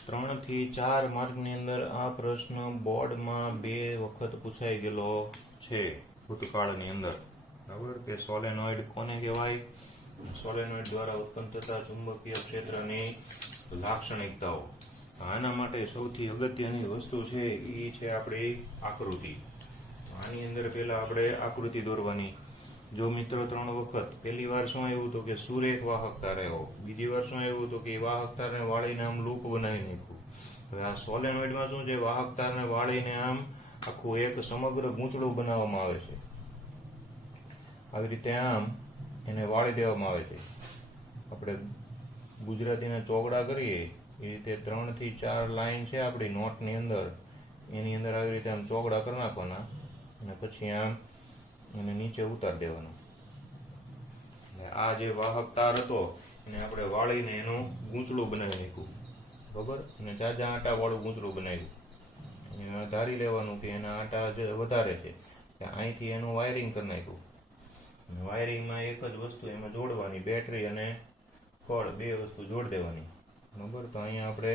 3 થી 4 માર્કની અંદર આ પ્રશ્ન બોર્ડમાં 2 વખત પૂછાઈ ગયેલો છે ભૂતકાળની અંદર, બરાબર, કે સોલેનોઇડ કોને કહેવાય? સોલેનોઇડ દ્વારા ઉત્પન્ન થતા ચુંબકીય ક્ષેત્રની લાક્ષણિકતાઓ. આના માટે સૌથી અગત્યની વસ્તુ છે એ છે આપણી આકૃતિ. આની અંદર પહેલા આપણે આકૃતિ દોરવાની. જો મિત્રો 3 વખત, પહેલી વાર શું આવ્યું હતું કે સુરેખ વાહકતા રહ્યો, બીજી વાર શું આવ્યું હતું કે વાહકતાને વાળીને આમ લૂપ બનાવી નાખ્યું. હવે આ સોલેનોઇડમાં શું છે, વાહકતાને વાળીને આમ આખું એક સમગ્ર ગૂંચળું બનાવવામાં આવે છે. આવી રીતે આમ એને વાળી દેવામાં આવે છે. આપણે ગુજરાતીના ચોગડા કરીએ એ રીતે 3 થી 4 લાઈન છે આપણી નોટની અંદર, એની અંદર આવી રીતે આમ ચોગડા કરી નાખવાના અને પછી આમ એને નીચે ઉતાર દેવાનો. આ જે વાહક તાર હતો એને આપણે વાળીને એનું ગૂંચળું બનાવી નાખ્યું, બરોબર, અને જાજા આટા વાળું ગૂંચળું બનાવ્યું. એમાં ધારી લેવાનું કે એના આટા જે વધારે છે અહીંથી એનું વાયરિંગ કરી નાખ્યું. વાયરિંગમાં એક જ વસ્તુ એમાં જોડવાની, બેટરી અને કળ, 2 વસ્તુ જોડી દેવાની, બરોબર. તો અહીંયા આપણે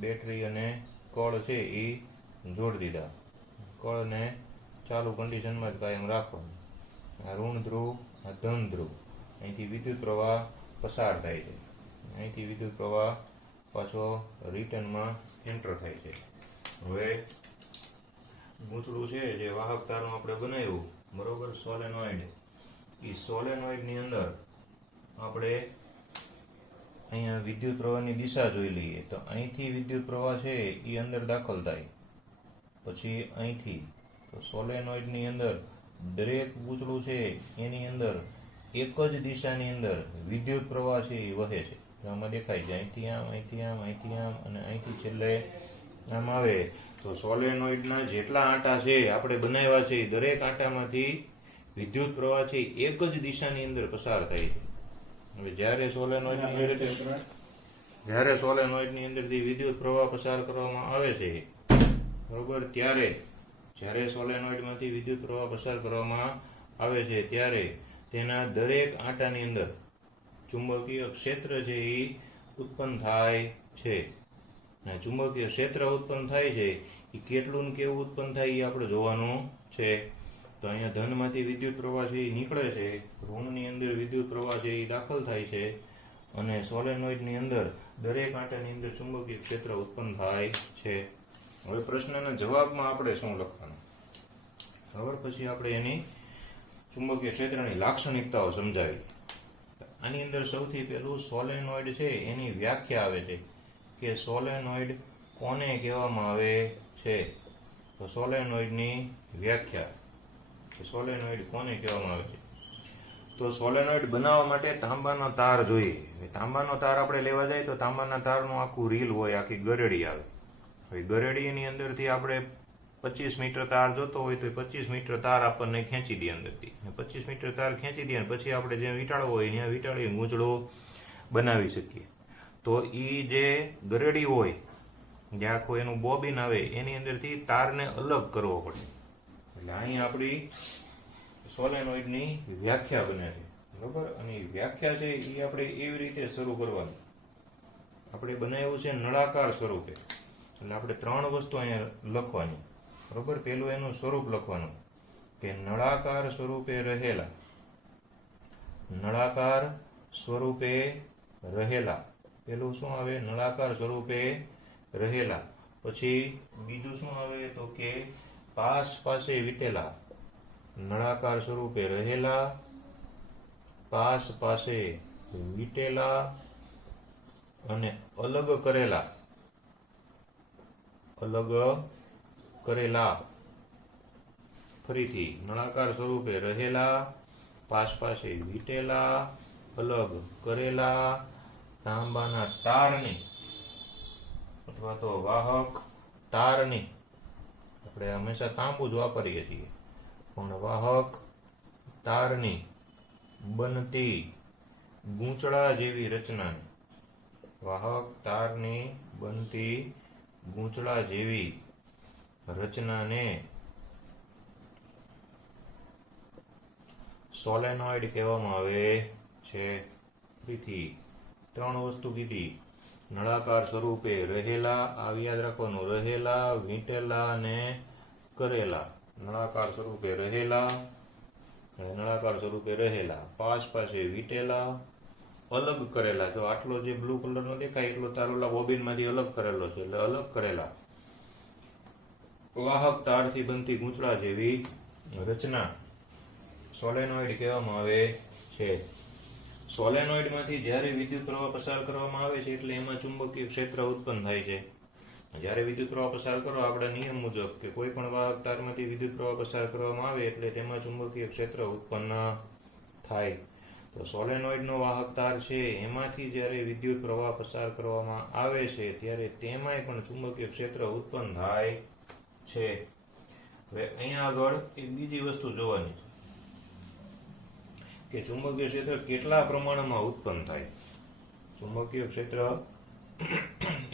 બેટરી અને કળ છે એ જોડી દીધા. કળને ચાલુ કન્ડિશનમાં જ કાયમ રાખવાનું. આ ઋણ ધ્રુવ, આ ધન ધ્રુવ, અહીંથી વિદ્યુત પ્રવાહ પસાર થાય છે, અહીંથી વિદ્યુત પ્રવાહ પાછો રિટર્નમાં એન્ટર થાય છે. હવે ગૂંચળું છે જે વાહક તારનું આપણે બનાવ્યું, બરોબર, સોલેનોઇડ, એ સોલેનોઇડની અંદર આપણે અહીંયા વિદ્યુત પ્રવાહની દિશા જોઈ લઈએ. તો અહીંથી વિદ્યુત પ્રવાહ છે એ અંદર દાખલ થાય, પછી અહીંથી, તો સોલેનોઇડની અંદર દરેક ગૂંચળું છે એની અંદર એક જ દિશાની અંદર વિદ્યુત પ્રવાહ છે એ વહે છે. આમાં દેખાય છે અહીંથી આમ, અહીંથી આમ, અહીંથી આમ અને અહીંથી છેલ્લે આમ આવે. તો સોલેનોઇડના જેટલા આંટા છે આપણે બનાવ્યા છે એ દરેક આંટામાંથી વિદ્યુત પ્રવાહ છે એક જ દિશાની અંદર પસાર થાય છે. હવે જ્યારે સોલેનોઇડની અંદરથી વિદ્યુત પ્રવાહ પસાર કરવામાં આવે છે, બરોબર, જ્યારે સોલેનોઇડમાંથી વિદ્યુત પ્રવાહ પસાર કરવામાં આવે છે ત્યારે તેના દરેક આંટાની અંદર ચુંબકીય ક્ષેત્ર છે એ ઉત્પન્ન થાય છે. અને ચુંબકીય ક્ષેત્ર ઉત્પન્ન થાય છે એ કેટલું ને કેવું ઉત્પન્ન થાય એ આપણે જોવાનું છે. તો અહીંયા ધનમાંથી વિદ્યુત પ્રવાહ છે એ નીકળે છે, ઋણની અંદર વિદ્યુત પ્રવાહ છે એ દાખલ થાય છે, અને સોલેનોઇડની અંદર દરેક આંટાની અંદર ચુંબકીય ક્ષેત્ર ઉત્પન્ન થાય છે. હવે પ્રશ્નના જવાબમાં આપણે શું લખવાનું ખબર, પછી આપણે એની ચુંબકીય ક્ષેત્રની લાક્ષણિકતાઓ સમજાવી. આની અંદર સૌથી પહેલું સોલેનોઇડ છે એની વ્યાખ્યા આવે છે કે સોલેનોઇડ કોને કહેવામાં આવે છે. તો સોલેનોઇડની વ્યાખ્યા કે સોલેનોઇડ કોને કહેવામાં આવે છે. તો સોલેનોઇડ બનાવવા માટે તાંબાનો તાર જોઈએ. તાંબાનો તાર આપણે લેવા જાય તો તાંબાના તારનું આખું રીલ હોય, આખી ગરેડી આવે. હવે ગરેડીની અંદરથી આપણે 25 મીટર તાર જોતો હોય તો 25 મીટર તાર આપણને ખેંચી દે અંદરથી. 25 મીટર તાર ખેંચી દે અને પછી આપણે જ્યાં વીંટાળવો હોય ત્યાં વીંટાળી ગૂંચળો બનાવી શકીએ. તો એ જે ગરેડી હોય, જે આખું એનું બોબિન આવે, એની અંદરથી તારને અલગ કરવો પડે. એટલે અહીં આપણી સોલેનોઇડની વ્યાખ્યા બને છે, બરોબર. અને વ્યાખ્યા છે એ આપણે એવી રીતે શરૂ કરવાની. આપણે બનાવ્યું છે નળાકાર સ્વરૂપે, એટલે આપણે 3 વસ્તુ અહીંયા લખવાની, બરોબર. પેલું એનું સ્વરૂપ લખવાનું કે નળાકાર સ્વરૂપે રહેલા, નળાકાર સ્વરૂપે રહેલા. પેલું શું આવે? નળાકાર સ્વરૂપે રહેલા. પછી બીજું શું આવે? તો કે પાસ પાસે વીટેલા. નળાકાર સ્વરૂપે રહેલા, પાસ પાસે વીટેલા અને અલગ કરેલા. અલગ કરેલા. ફરીથી નળાકાર સ્વરૂપે રહેલા, પાસ પાસે વીટેલા, અલગ કરેલા તાંબાના તારની અથવા તો વાહક તારની. આપણે હંમેશા તાંબુ જ વાપરીએ છીએ, પણ વાહક તારની બનતી ગૂંચળા જેવી રચનાને, વાહક તારની બનતી ગૂંચળા જેવી રચનાને સોલેનોઇડ કહેવામાં આવે છે. ફરીથી 3 વસ્તુ કીધી. નળાકાર સ્વરૂપે રહેલા, આ યાદ રાખવાનું, રહેલા, વીંટેલા અને કરેલા. નળાકાર સ્વરૂપે રહેલા, નળાકાર સ્વરૂપે રહેલા, પાસ પાસે વીંટેલા, અલગ કરેલા. જો આટલો જે બ્લુ કલરનો દેખાય એટલો તારોલા બોબિનમાંથી અલગ કરેલો છે, એટલે અલગ કરેલા વાહક તારથી બનતી ગૂંચળા જેવી રચના સોલેનોઇડ કહેવામાં આવે છે. સોલેનોઇડમાંથી જ્યારે વિદ્યુત પ્રવાહ પસાર કરવામાં આવે છે એટલે એમાં ચુંબકીય ક્ષેત્ર ઉત્પન્ન થાય છે. જ્યારે વિદ્યુત પ્રવાહ પસાર કરો, આપણા નિયમ મુજબ કે કોઈ પણ વાહક તારમાંથી વિદ્યુત પ્રવાહ પસાર કરવામાં આવે એટલે તેમાં ચુંબકીય ક્ષેત્ર ઉત્પન્ન થાય. તો સોલેનોઇડનો વાહક તાર છે એમાંથી જ્યારે વિદ્યુત પ્રવાહ પસાર કરવામાં આવે છે ત્યારે તેમાંય પણ ચુંબકીય ક્ષેત્ર ઉત્પન્ન થાય છે. હવે અહીંયા આગળ એક બીજી વસ્તુ જોવાની છે કે ચુંબકીય ક્ષેત્ર કેટલા પ્રમાણમાં ઉત્પન્ન થાય. ચુંબકીય ક્ષેત્ર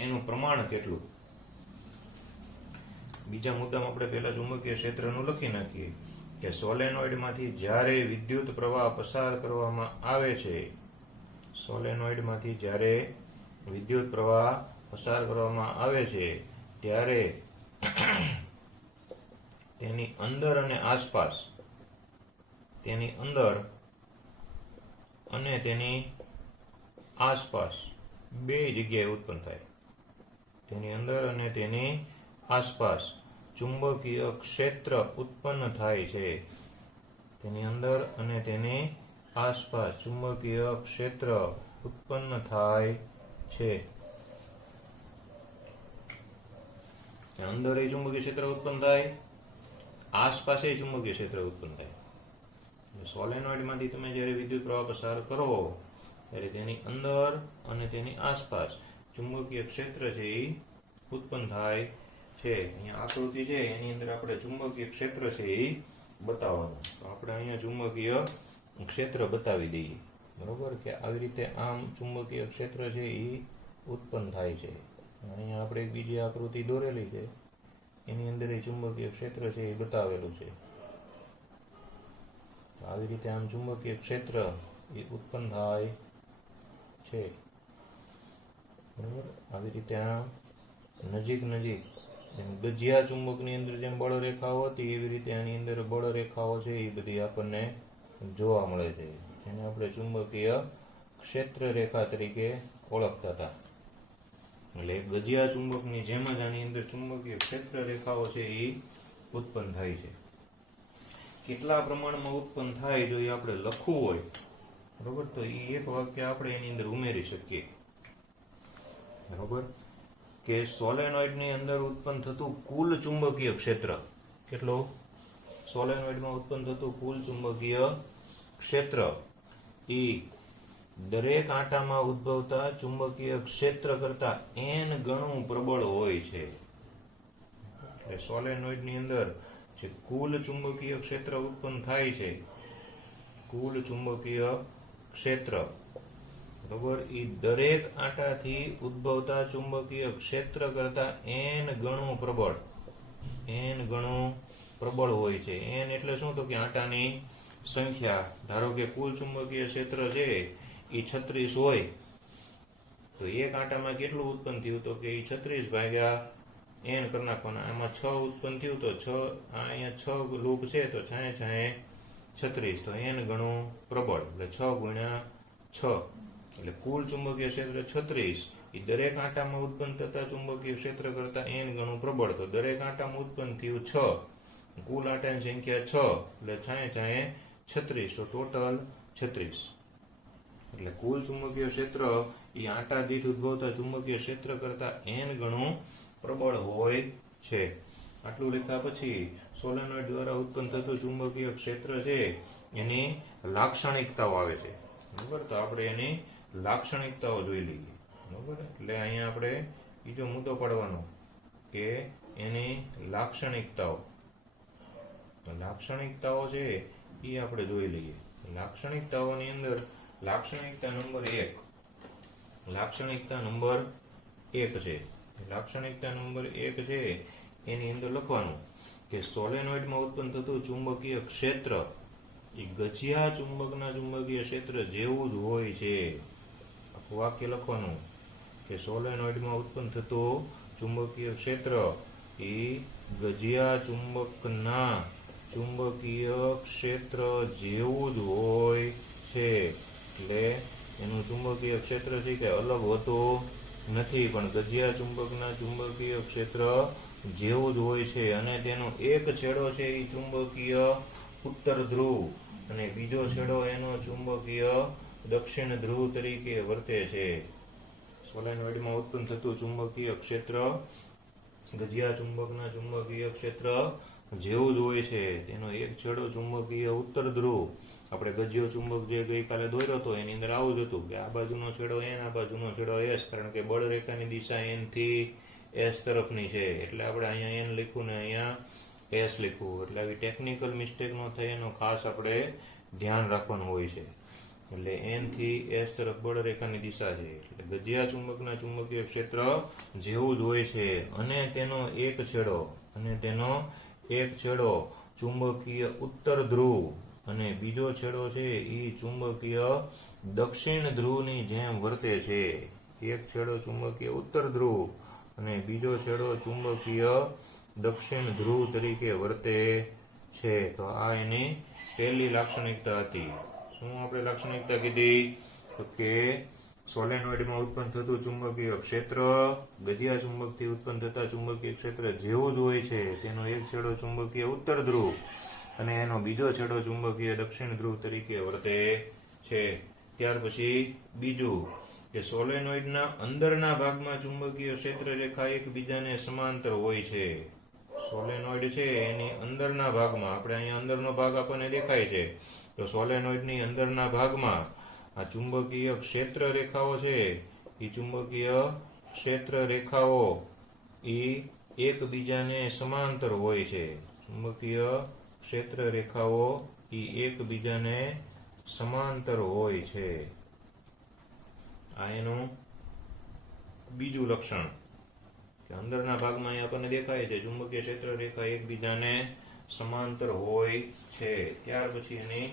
એનું પ્રમાણ કેટલું. બીજા મુદ્દામાં આપણે પહેલા ચુંબકીય ક્ષેત્રનું લખી નાખીએ કે સોલેનોઇડમાંથી જ્યારે વિદ્યુત પ્રવાહ પસાર કરવામાં આવે છે, સોલેનોઇડમાંથી જ્યારે વિદ્યુત પ્રવાહ પસાર કરવામાં આવે છે ત્યારે તેની અંદર અને આસપાસ, તેની અંદર અને તેની આસપાસ બે જગ્યાએ ઉત્પન્ન થાય. તેની અંદર અને તેની આસપાસ ચુંબકીય ક્ષેત્ર ઉત્પન્ન થાય છે. તેની અંદર અને તેની આસપાસ ચુંબકીય ક્ષેત્ર ઉત્પન્ન થાય છે. અંદર એ ચુંબકીય ક્ષેત્ર ઉત્પન્ન થાય, આસપાસ એ ચુંબકીય ક્ષેત્ર ઉત્પન્ન થાય. સોલેનોઇડમાંથી તમે જ્યારે વિદ્યુત પ્રવાહ પસાર કરો ત્યારે તેની અંદર અને તેની આસપાસ ચુંબકીય ક્ષેત્ર છે એ ઉત્પન્ન થાય છે. અહીંયા આકૃતિ છે એની અંદર આપણે ચુંબકીય ક્ષેત્ર છે એ બતાવવાનું. તો આપણે અહીંયા ચુંબકીય ક્ષેત્ર બતાવી દઈએ, બરોબર, કે આવી રીતે આમ ચુંબકીય ક્ષેત્ર છે એ ઉત્પન્ન થાય છે. અહીંયા આપણે એક બીજી આકૃતિ દોરેલી છે એની અંદર એ ચુંબકીય ક્ષેત્ર છે એ બતાવેલું છે. આવી રીતે આમ ચુંબકીય ક્ષેત્ર એ ઉત્પન્ન થાય છે, બરાબર. આવી રીતે આમ નજીક નજીક જેમ ગજિયા ચુંબકની અંદર જેમ બળરેખાઓ હતી એવી રીતે આની અંદર બળરેખાઓ છે એ બધી આપણને જોવા મળે છે. એને આપણે ચુંબકીય ક્ષેત્ર રેખા તરીકે ઓળખતા હતા. એટલે ગજિયા ચુંબકની જેમ જ આની અંદર ચુંબકીય ક્ષેત્ર રેખાઓ છે એ ઉત્પન્ન થાય છે. કેટલા પ્રમાણમાં ઉત્પન્ન થાય જો એ આપણે લખવું હોય બરોબર, તો એ એક વાક્ય આપણે એની અંદર ઉમેરી શકીએ. બરોબર, કે સોલેનોઇડ ની અંદર ઉત્પન્ન થતું કુલ ચુંબકીય ક્ષેત્ર કેટલું? સોલેનોઇડમાં ઉત્પન્ન થતું કુલ ચુંબકીય ક્ષેત્ર એ દરેક આંટામાં ઉદ્ભવતા ચુંબકીય ક્ષેત્ર કરતા n ગણું પ્રબળ હોય છે. એટલે સોલેનોઇડ ની અંદર જે કુલ ચુંબકીય ક્ષેત્ર ઉત્પન્ન થાય છે, કુલ ચુંબકીય ક્ષેત્ર બરોબર, એ દરેક આંટાથી ઉદ્ભવતા ચુંબકીય ક્ષેત્ર કરતા n ગણું પ્રબળ હોય છે. n એટલે શું? તો કે આંટાની સંખ્યા. ધારો કે કુલ ચુંબકીય ક્ષેત્ર છે એ 36 હોય તો એક આંટામાં કેટલું ઉત્પન્ન થયું? તો કે 36 ભાગ્યા n કરી નાખવાના. આમાં 6 ઉત્પન્ન થયું તો 6, અહીંયા 6 લૂપ છે તો 6 36, તો n ગણું પ્રબળ, એટલે 6 ગુણ્યા 6, એટલે કુલ ચુંબકીય ક્ષેત્ર 36 એ દરેક આંટામાં ઉત્પન્ન થતા ચુંબકીય ક્ષેત્ર કરતા n ગણું પ્રબળ. તો દરેક આંટામાં ઉત્પન્ન થયું 6, કુલ આંટાની સંખ્યા 6, એટલે 36, તો ટોટલ 36. એટલે કુલ ચુંબકીય ક્ષેત્ર એ આંટા દીઠ ઉદ્ભવતા ચુંબકીય ક્ષેત્ર કરતા n ગણું પ્રબળ હોય છે. આટલું લખ્યા પછી સોલેનોઇડ દ્વારા ઉત્પન્ન થતું ચુંબકીય ક્ષેત્ર છે એની લાક્ષણિકતાઓ આવે છે. બરોબર, તો આપણે એની લાક્ષણિકતાઓ જોઈ લઈએ. બરોબર, એટલે અહીંયા આપણે બીજો મુદ્દો પાડવાનો કે એની લાક્ષણિકતાઓ. લાક્ષણિકતાઓ છે એ આપણે જોઈ લઈએ. લાક્ષણિકતાઓની અંદર લાક્ષણિકતા નંબર 1 છે. લાક્ષણિકતા નંબર 1 છે એની અંદર લખવાનું કે સોલેનોઇડમાં ઉત્પન્ન થતું ચુંબકીય ક્ષેત્ર એ ગજિયા ચુંબકના ચુંબકીય ક્ષેત્ર જેવું જ હોય છે. આખું વાક્ય લખવાનું કે સોલેનોઇડમાં ઉત્પન્ન થતું ચુંબકીય ક્ષેત્ર એ ગજિયા ચુંબકના ચુંબકીય ક્ષેત્ર જેવું જ હોય છે. એટલે એનું ચુંબકીય ક્ષેત્ર છે કે અલગ હોતું નથી, પણ ગજિયા ચુંબકના ચુંબકીય ક્ષેત્ર જેવું જ હોય છે. અને તેનો એક છેડો છે એ ચુંબકીય ઉત્તર ધ્રુવ અને બીજો છેડો એનો ચુંબકીય દક્ષિણ ધ્રુવ તરીકે વર્તે છે. સોલેનોઇડમાં ઉત્પન્ન થતું ચુંબકીય ક્ષેત્ર ગજિયા ચુંબકના ચુંબકીય ક્ષેત્ર જેવું જ હોય છે. તેનો એક છેડો ચુંબકીય ઉત્તર ધ્રુવ, આપણે ગજિયો ચુંબક જે ગઈકાલે દોર્યો હતો એની અંદર આવું જ હતું કે આ બાજુનો છેડો n, આ બાજુનો છેડો s, કારણ કે બળરેખાની દિશા n થી s તરફની છે. એટલે આપણે અહીંયા n લખ્યું ને અહીંયા s લખ્યું. એટલે આવી ટેકનિકલ મિસ્ટેક ન થાય એનો ખાસ આપણે ધ્યાન રાખવાનું હોય છે. એટલે n થી s તરફ બળરેખાની દિશા છે. એટલે ગજિયા ચુંબકના ચુંબકીય ક્ષેત્ર જેવું જ હોય છે. અને તેનો એક છેડો ચુંબકીય ઉત્તર ધ્રુવ અને બીજો છેડો છે એ ચુંબકીય દક્ષિણ ધ્રુવની જેમ વર્તે છે. એક છેડો ચુંબકીય ઉત્તર ધ્રુવ અને બીજો છેડો ચુંબકીય દક્ષિણ ધ્રુવ તરીકે વર્તે છે. તો આ એની પહેલી લાક્ષણિકતા હતી. શું આપણે લાક્ષણિકતા કીધી? તો કે સોલેનોઇડમાં ઉત્પન્ન થતું ચુંબકીય ક્ષેત્ર ગજિયા ચુંબકથી ઉત્પન્ન થતા ચુંબકીય ક્ષેત્ર જેવું જ હોય છે. તેનો એક છેડો ચુંબકીય ઉત્તર ધ્રુવ અને એનો બીજો છેડો ચુંબકીય દક્ષિણ ધ્રુવ તરીકે વર્તે છે. ત્યાર પછી બીજું કે સોલેનોઇડના અંદરના ભાગમાં ચુંબકીય ક્ષેત્ર રેખા એકબીજાને સમાંતર હોય છે. સોલેનોઇડ છે એની અંદરના ભાગમાં, આપણે અહીંયા અંદરનો ભાગ આપણને દેખાય છે, તો સોલેનોઇડની અંદરના ભાગમાં આ ચુંબકીય ક્ષેત્ર રેખાઓ છે એ ચુંબકીય ક્ષેત્ર રેખાઓ એ એકબીજાને સમાંતર હોય છે. ચુંબકીય ક્ષેત્ર રેખાઓ એ એકબીજાને સમાંતર હોય છે. આ એનું બીજું લક્ષણ કે અંદરના ભાગમાં આપણને દેખાય છે ચુંબકીય ક્ષેત્ર રેખા એકબીજાને સમાંતર હોય છે. ત્યાર પછી એની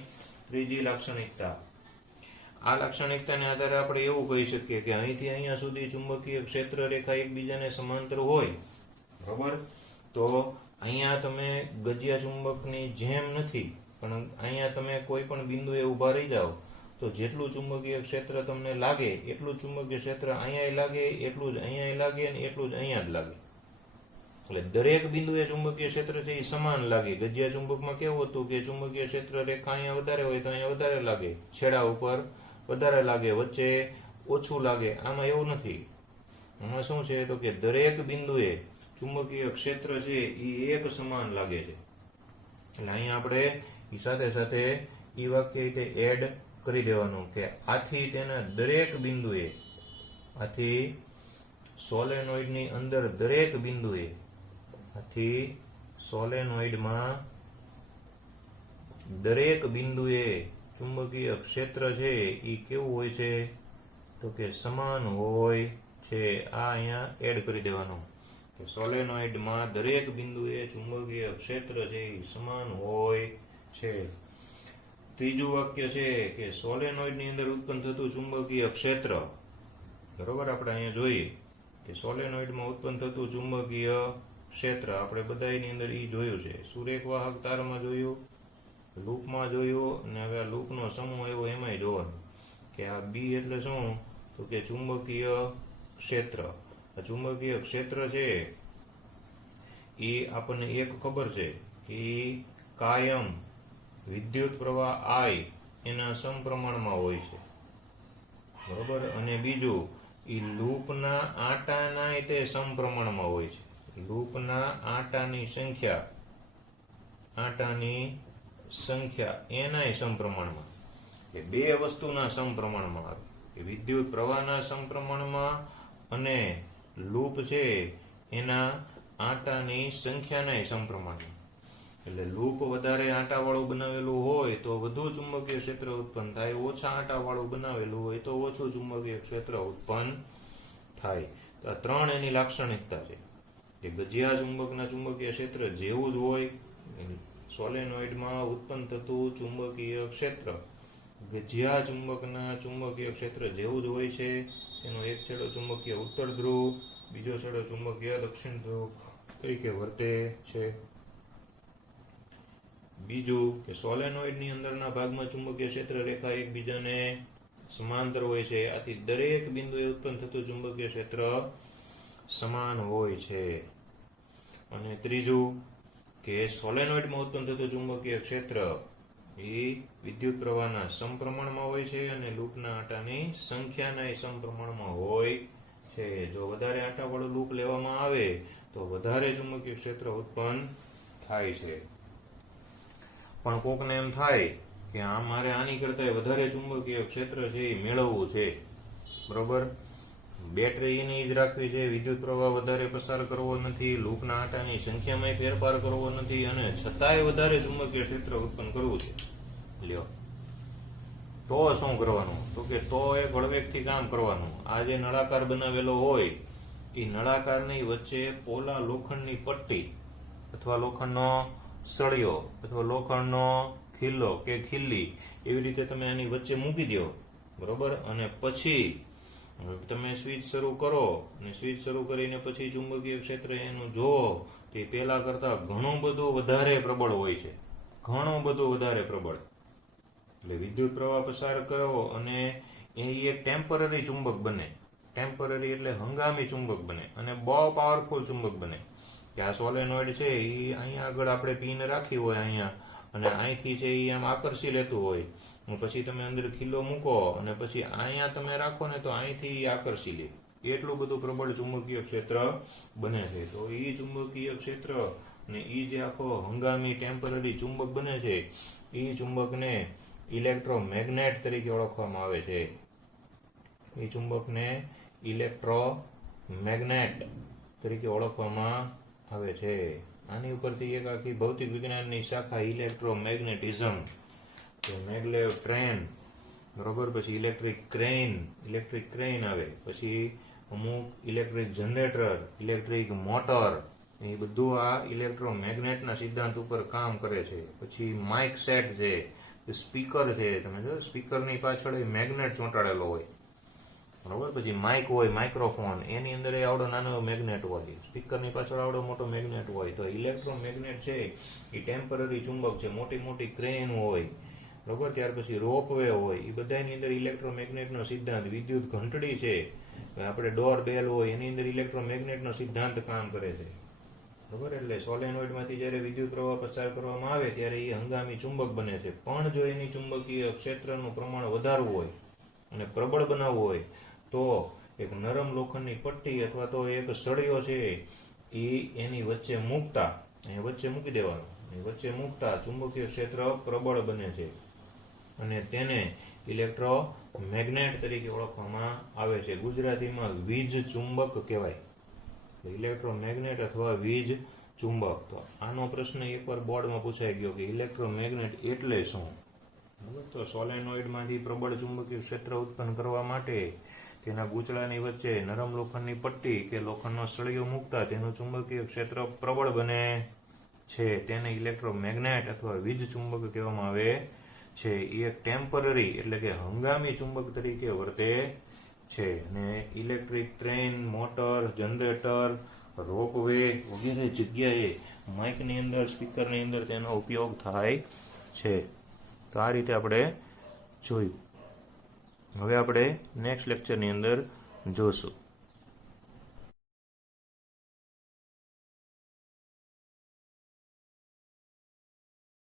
ત્રીજી લાક્ષણિકતા. આ લાક્ષણિકતાને આધારે આપણે એવું કહી શકીએ કે અહીંથી અહીંયા સુધી ચુંબકીય ક્ષેત્ર રેખા એકબીજાને સમાંતર હોય, બરોબર, તો અહીંયા તમે ગજિયા ચુંબકની જેમ નથી, પણ અહીંયા તમે કોઈ પણ બિંદુએ ઉભા રહી જાઓ તો જેટલું ચુંબકીય ક્ષેત્ર તમને લાગે એટલું ચુંબકીય ક્ષેત્ર અહીંયા લાગે, એટલું જ અહીંયા લાગે અને એટલું જ અહીંયા જ લાગે. એટલે દરેક બિંદુએ ચુંબકીય ક્ષેત્ર છે એ સમાન લાગે. ગજિયા ચુંબકમાં કેવું હતું કે ચુંબકીય ક્ષેત્ર રેખા અહીંયા વધારે હોય તો અહીંયા વધારે લાગે, છેડા ઉપર વધારે લાગે, વચ્ચે ઓછું લાગે. આમાં એવું નથી. આમાં શું છે તો કે દરેક બિંદુએ ચુંબકીય ક્ષેત્ર છે એ એક સમાન લાગે છે. એટલે અહીંયા આપણે એ સાથે સાથે એ વાક્ય રીતે એડ કરી દેવાનું કે આથી તેના દરેક બિંદુએ, આથી સોલેનોઇડની અંદર દરેક બિંદુએ, આથી સોલેનોઇડમાં દરેક બિંદુએ ચુંબકીય ક્ષેત્ર છે એ કેવું હોય છે તો કે સમાન હોય છે. આ અહીંયા એડ કરી દેવાનું કે સોલેનોઇડમાં દરેક બિંદુએ ચુંબકીય ક્ષેત્ર છે એ સમાન હોય છે. ત્રીજું વાક્ય છે કે સોલેનોઇડની અંદર ઉત્પન્ન થતું ચુંબકીય ક્ષેત્ર, બરોબર, આપણે અહીંયા જોઈએ કે સોલેનોઇડમાં ઉત્પન્ન થતું ચુંબકીય ક્ષેત્ર આપણે બધાની અંદર ઈ જોયું છે. સુરેખ વાહક તારમાં જોયું, લૂપમાં જોયું, અને હવે આ લૂપનો સમૂહ એવો એમાંય જોવાનું કે આ બી એટલે શું તો કે ચુંબકીય ક્ષેત્ર. આ ચુંબકીય ક્ષેત્ર છે એ આપણને એક ખબર છે કે કાયમ વિદ્યુત પ્રવાહ I એના સમપ્રમાણમાં હોય છે, બરોબર. અને બીજું એ લૂપના આંટાના તે સમપ્રમાણમાં હોય છે. લૂપના આંટાની સંખ્યા એનાય સમપ્રમાણમાં, એ બે વસ્તુના સમપ્રમાણમાં આવે, કે વિદ્યુત પ્રવાહના સમપ્રમાણમાં અને લૂપ છે એના આંટાની સંખ્યાના સમપ્રમાણમાં. એટલે લૂપ વધારે આંટાવાળું બનાવેલું હોય તો વધુ ચુંબકીય ક્ષેત્ર ઉત્પન્ન થાય, ઓછા આંટાવાળું બનાવેલું હોય તો ઓછું ચુંબકીય ક્ષેત્ર ઉત્પન્ન થાય. તો આ ત્રણ એની લાક્ષણિકતા છે કે ગજિયા ચુંબકના ચુંબકીય ક્ષેત્ર જેવું જ હોય, સોલેનોઇડમાં ઉત્પન્ન થતું ચુંબકીય ક્ષેત્ર ગજિયા ચુંબકના ચુંબકીય ક્ષેત્ર જેવું જ હોય છે. એનો એક છેડો ચુંબકીય ઉત્તર ધ્રુવ, બીજો છેડો ચુંબકીય દક્ષિણ ધ્રુવ તરીકે વર્તે છે. બીજું કે સોલેનોઇડની અંદરના ભાગમાં ચુંબકીય ક્ષેત્ર રેખા એકબીજાને સમાંતર હોય છે, આથી દરેક બિંદુએ ઉત્પન્ન થતું ચુંબકીય ક્ષેત્ર સમાન હોય છે. અને ત્રીજું કે સોલેનોઇડમાં ઉત્પન્ન થતું ચુંબકીય ક્ષેત્ર એ વિદ્યુત પ્રવાહના સમપ્રમાણમાં હોય છે અને લૂપના આંટાની સંખ્યાના સમપ્રમાણમાં હોય છે. જો વધારે આંટાવાળું લૂપ લેવામાં આવે તો વધારે ચુંબકીય ક્ષેત્ર ઉત્પન્ન થાય છે. પણ કોકને એમ થાય કે આ મારે આની કરતા વધારે ચુંબકીય ક્ષેત્ર છે એ મેળવવું છે, બરોબર, બેટરી એની જ રાખવી છે, વિદ્યુત પ્રવાહ વધારે પસાર કરવો નથી, લૂપના આંટાની સંખ્યામાં ફેરફાર કરવો નથી, અને છતાંય વધારે ચુંબકીય ક્ષેત્ર ઉત્પન્ન કરવું છે. લ્યો, તો શું કરવાનું તો કે તો એક હળવેકથી કામ કરવાનું. આ જે નળાકાર બનાવેલો હોય એ નળાકારની વચ્ચે પોલા લોખંડની પટ્ટી અથવા લોખંડનો સળિયો અથવા લોખંડનો ખીલ્લો કે ખીલ્લી એવી રીતે તમે આની વચ્ચે મૂકી દો, બરોબર. અને પછી તમે સ્વિચ શરૂ કરો અને સ્વિચ શરૂ કરીને પછી ચુંબકીય ક્ષેત્ર એનું જોવો તે પેલા કરતા ઘણું બધું વધારે પ્રબળ હોય છે, ઘણું બધું વધારે પ્રબળ. એટલે વિદ્યુત પ્રવાહ પસાર કરો અને એ એક ટેમ્પરરી ચુંબક બને. ટેમ્પરરી એટલે હંગામી ચુંબક બને અને બહુ પાવરફુલ ચુંબક બને. કે આ સોલેનોઇડ છે એ અહીંયા આગળ આપણે પીને રાખી હોય અહીંયા, અને અહીંથી છે એ આમ આકર્ષી લેતું હોય, પછી તમે અંદર ખીલ્લો મૂકો અને પછી અહીંયા તમે રાખો ને તો અહીંથી આકર્ષી લે, એટલું બધું પ્રબળ ચુંબકીય ક્ષેત્ર બને છે. તો એ ચુંબકીય ક્ષેત્ર ને એ જે આખો હંગામી ટેમ્પરરી ચુંબક બને છે એ ચુંબકને ઇલેક્ટ્રોમેગ્નેટ તરીકે ઓળખવામાં આવે છે. એ ચુંબકને ઇલેક્ટ્રોમેગ્નેટ તરીકે ઓળખવામાં આવે છે. આની ઉપરથી એક આખી ભૌતિક વિજ્ઞાનની શાખા ઇલેક્ટ્રોમેગ્નેટિઝમ, મેગ્લેવ ટ્રેન, બરોબર, પછી ઇલેક્ટ્રિક ક્રેઇન આવે, પછી અમુક ઇલેક્ટ્રિક જનરેટર, ઇલેક્ટ્રિક મોટર, એ બધું આ ઇલેક્ટ્રોમેગ્નેટના સિદ્ધાંત ઉપર કામ કરે છે. પછી માઇક સેટ છે, સ્પીકર છે, તમે જો સ્પીકરની પાછળ મેગ્નેટ ચોંટાડેલો હોય, બરોબર. પછી માઇક હોય, માઇક્રોફોન, એની અંદર આવડો નાનો મેગ્નેટ હોય, સ્પીકરની પાછળ આવડો મોટો મેગ્નેટ હોય. તો ઇલેક્ટ્રોમેગ્નેટ છે એ ટેમ્પરરી ચુંબક છે. મોટી મોટી ક્રેન હોય બરોબર. ત્યાર પછી રોપવે હોય, એ બધાની અંદર ઇલેક્ટ્રોમેગ્નેટનો સિદ્ધાંત, વિદ્યુત ઘંટડી છે, આપણે ડોર બેલ હોય, એની અંદર ઇલેક્ટ્રોમેગ્નેટનો સિદ્ધાંત કામ કરે છે. બરોબર. એટલે સોલેનોઇડમાંથી જ્યારે વિદ્યુત પ્રવાહ પસાર કરવામાં આવે ત્યારે એ હંગામી ચુંબક બને છે. પણ જો એની ચુંબકીય ક્ષેત્રનું પ્રમાણ વધારવું હોય અને પ્રબળ બનાવવું હોય તો એક નરમ લોખંડની પટ્ટી અથવા તો એક સળિયો છે એ એની વચ્ચે મૂકતા, એ વચ્ચે મૂકી દેવાનો, એ વચ્ચે મૂકતા ચુંબકીય ક્ષેત્ર પ્રબળ બને છે અને તેને ઇલેક્ટ્રોમેગ્નેટ તરીકે ઓળખવામાં આવે છે. ગુજરાતીમાં વીજ ચુંબક કહેવાય, ઇલેક્ટ્રોમેગ્નેટ અથવા વીજ ચુંબક. તો આનો પ્રશ્ન એકવાર બોર્ડમાં પૂછાઈ ગયો કે ઇલેક્ટ્રોમેગ્નેટ એટલે શું. તો સોલેનોઇડમાંથી પ્રબળ ચુંબકીય ક્ષેત્ર ઉત્પન્ન કરવા માટે તેના ગૂંચળાની વચ્ચે નરમ લોખંડની પટ્ટી કે લોખંડનો સળિયો મૂકતા તેનું ચુંબકીય ક્ષેત્ર પ્રબળ બને છે. તેને ઇલેક્ટ્રોમેગ્નેટ અથવા વીજ ચુંબક કહેવામાં આવે છે. એ એક ટેમ્પરરી એટલે કે હંગામી ચુંબક તરીકે વર્તે છે. ને electric train, motor, generator, ropeway વગેરે જગ્યાએ માઇકની અંદર, સ્પીકરની અંદર તેનો ઉપયોગ થાય છે. તો આ રીતે આપણે જોયું. હવે આપણે નેક્સ્ટ લેક્ચરની અંદર જોશું.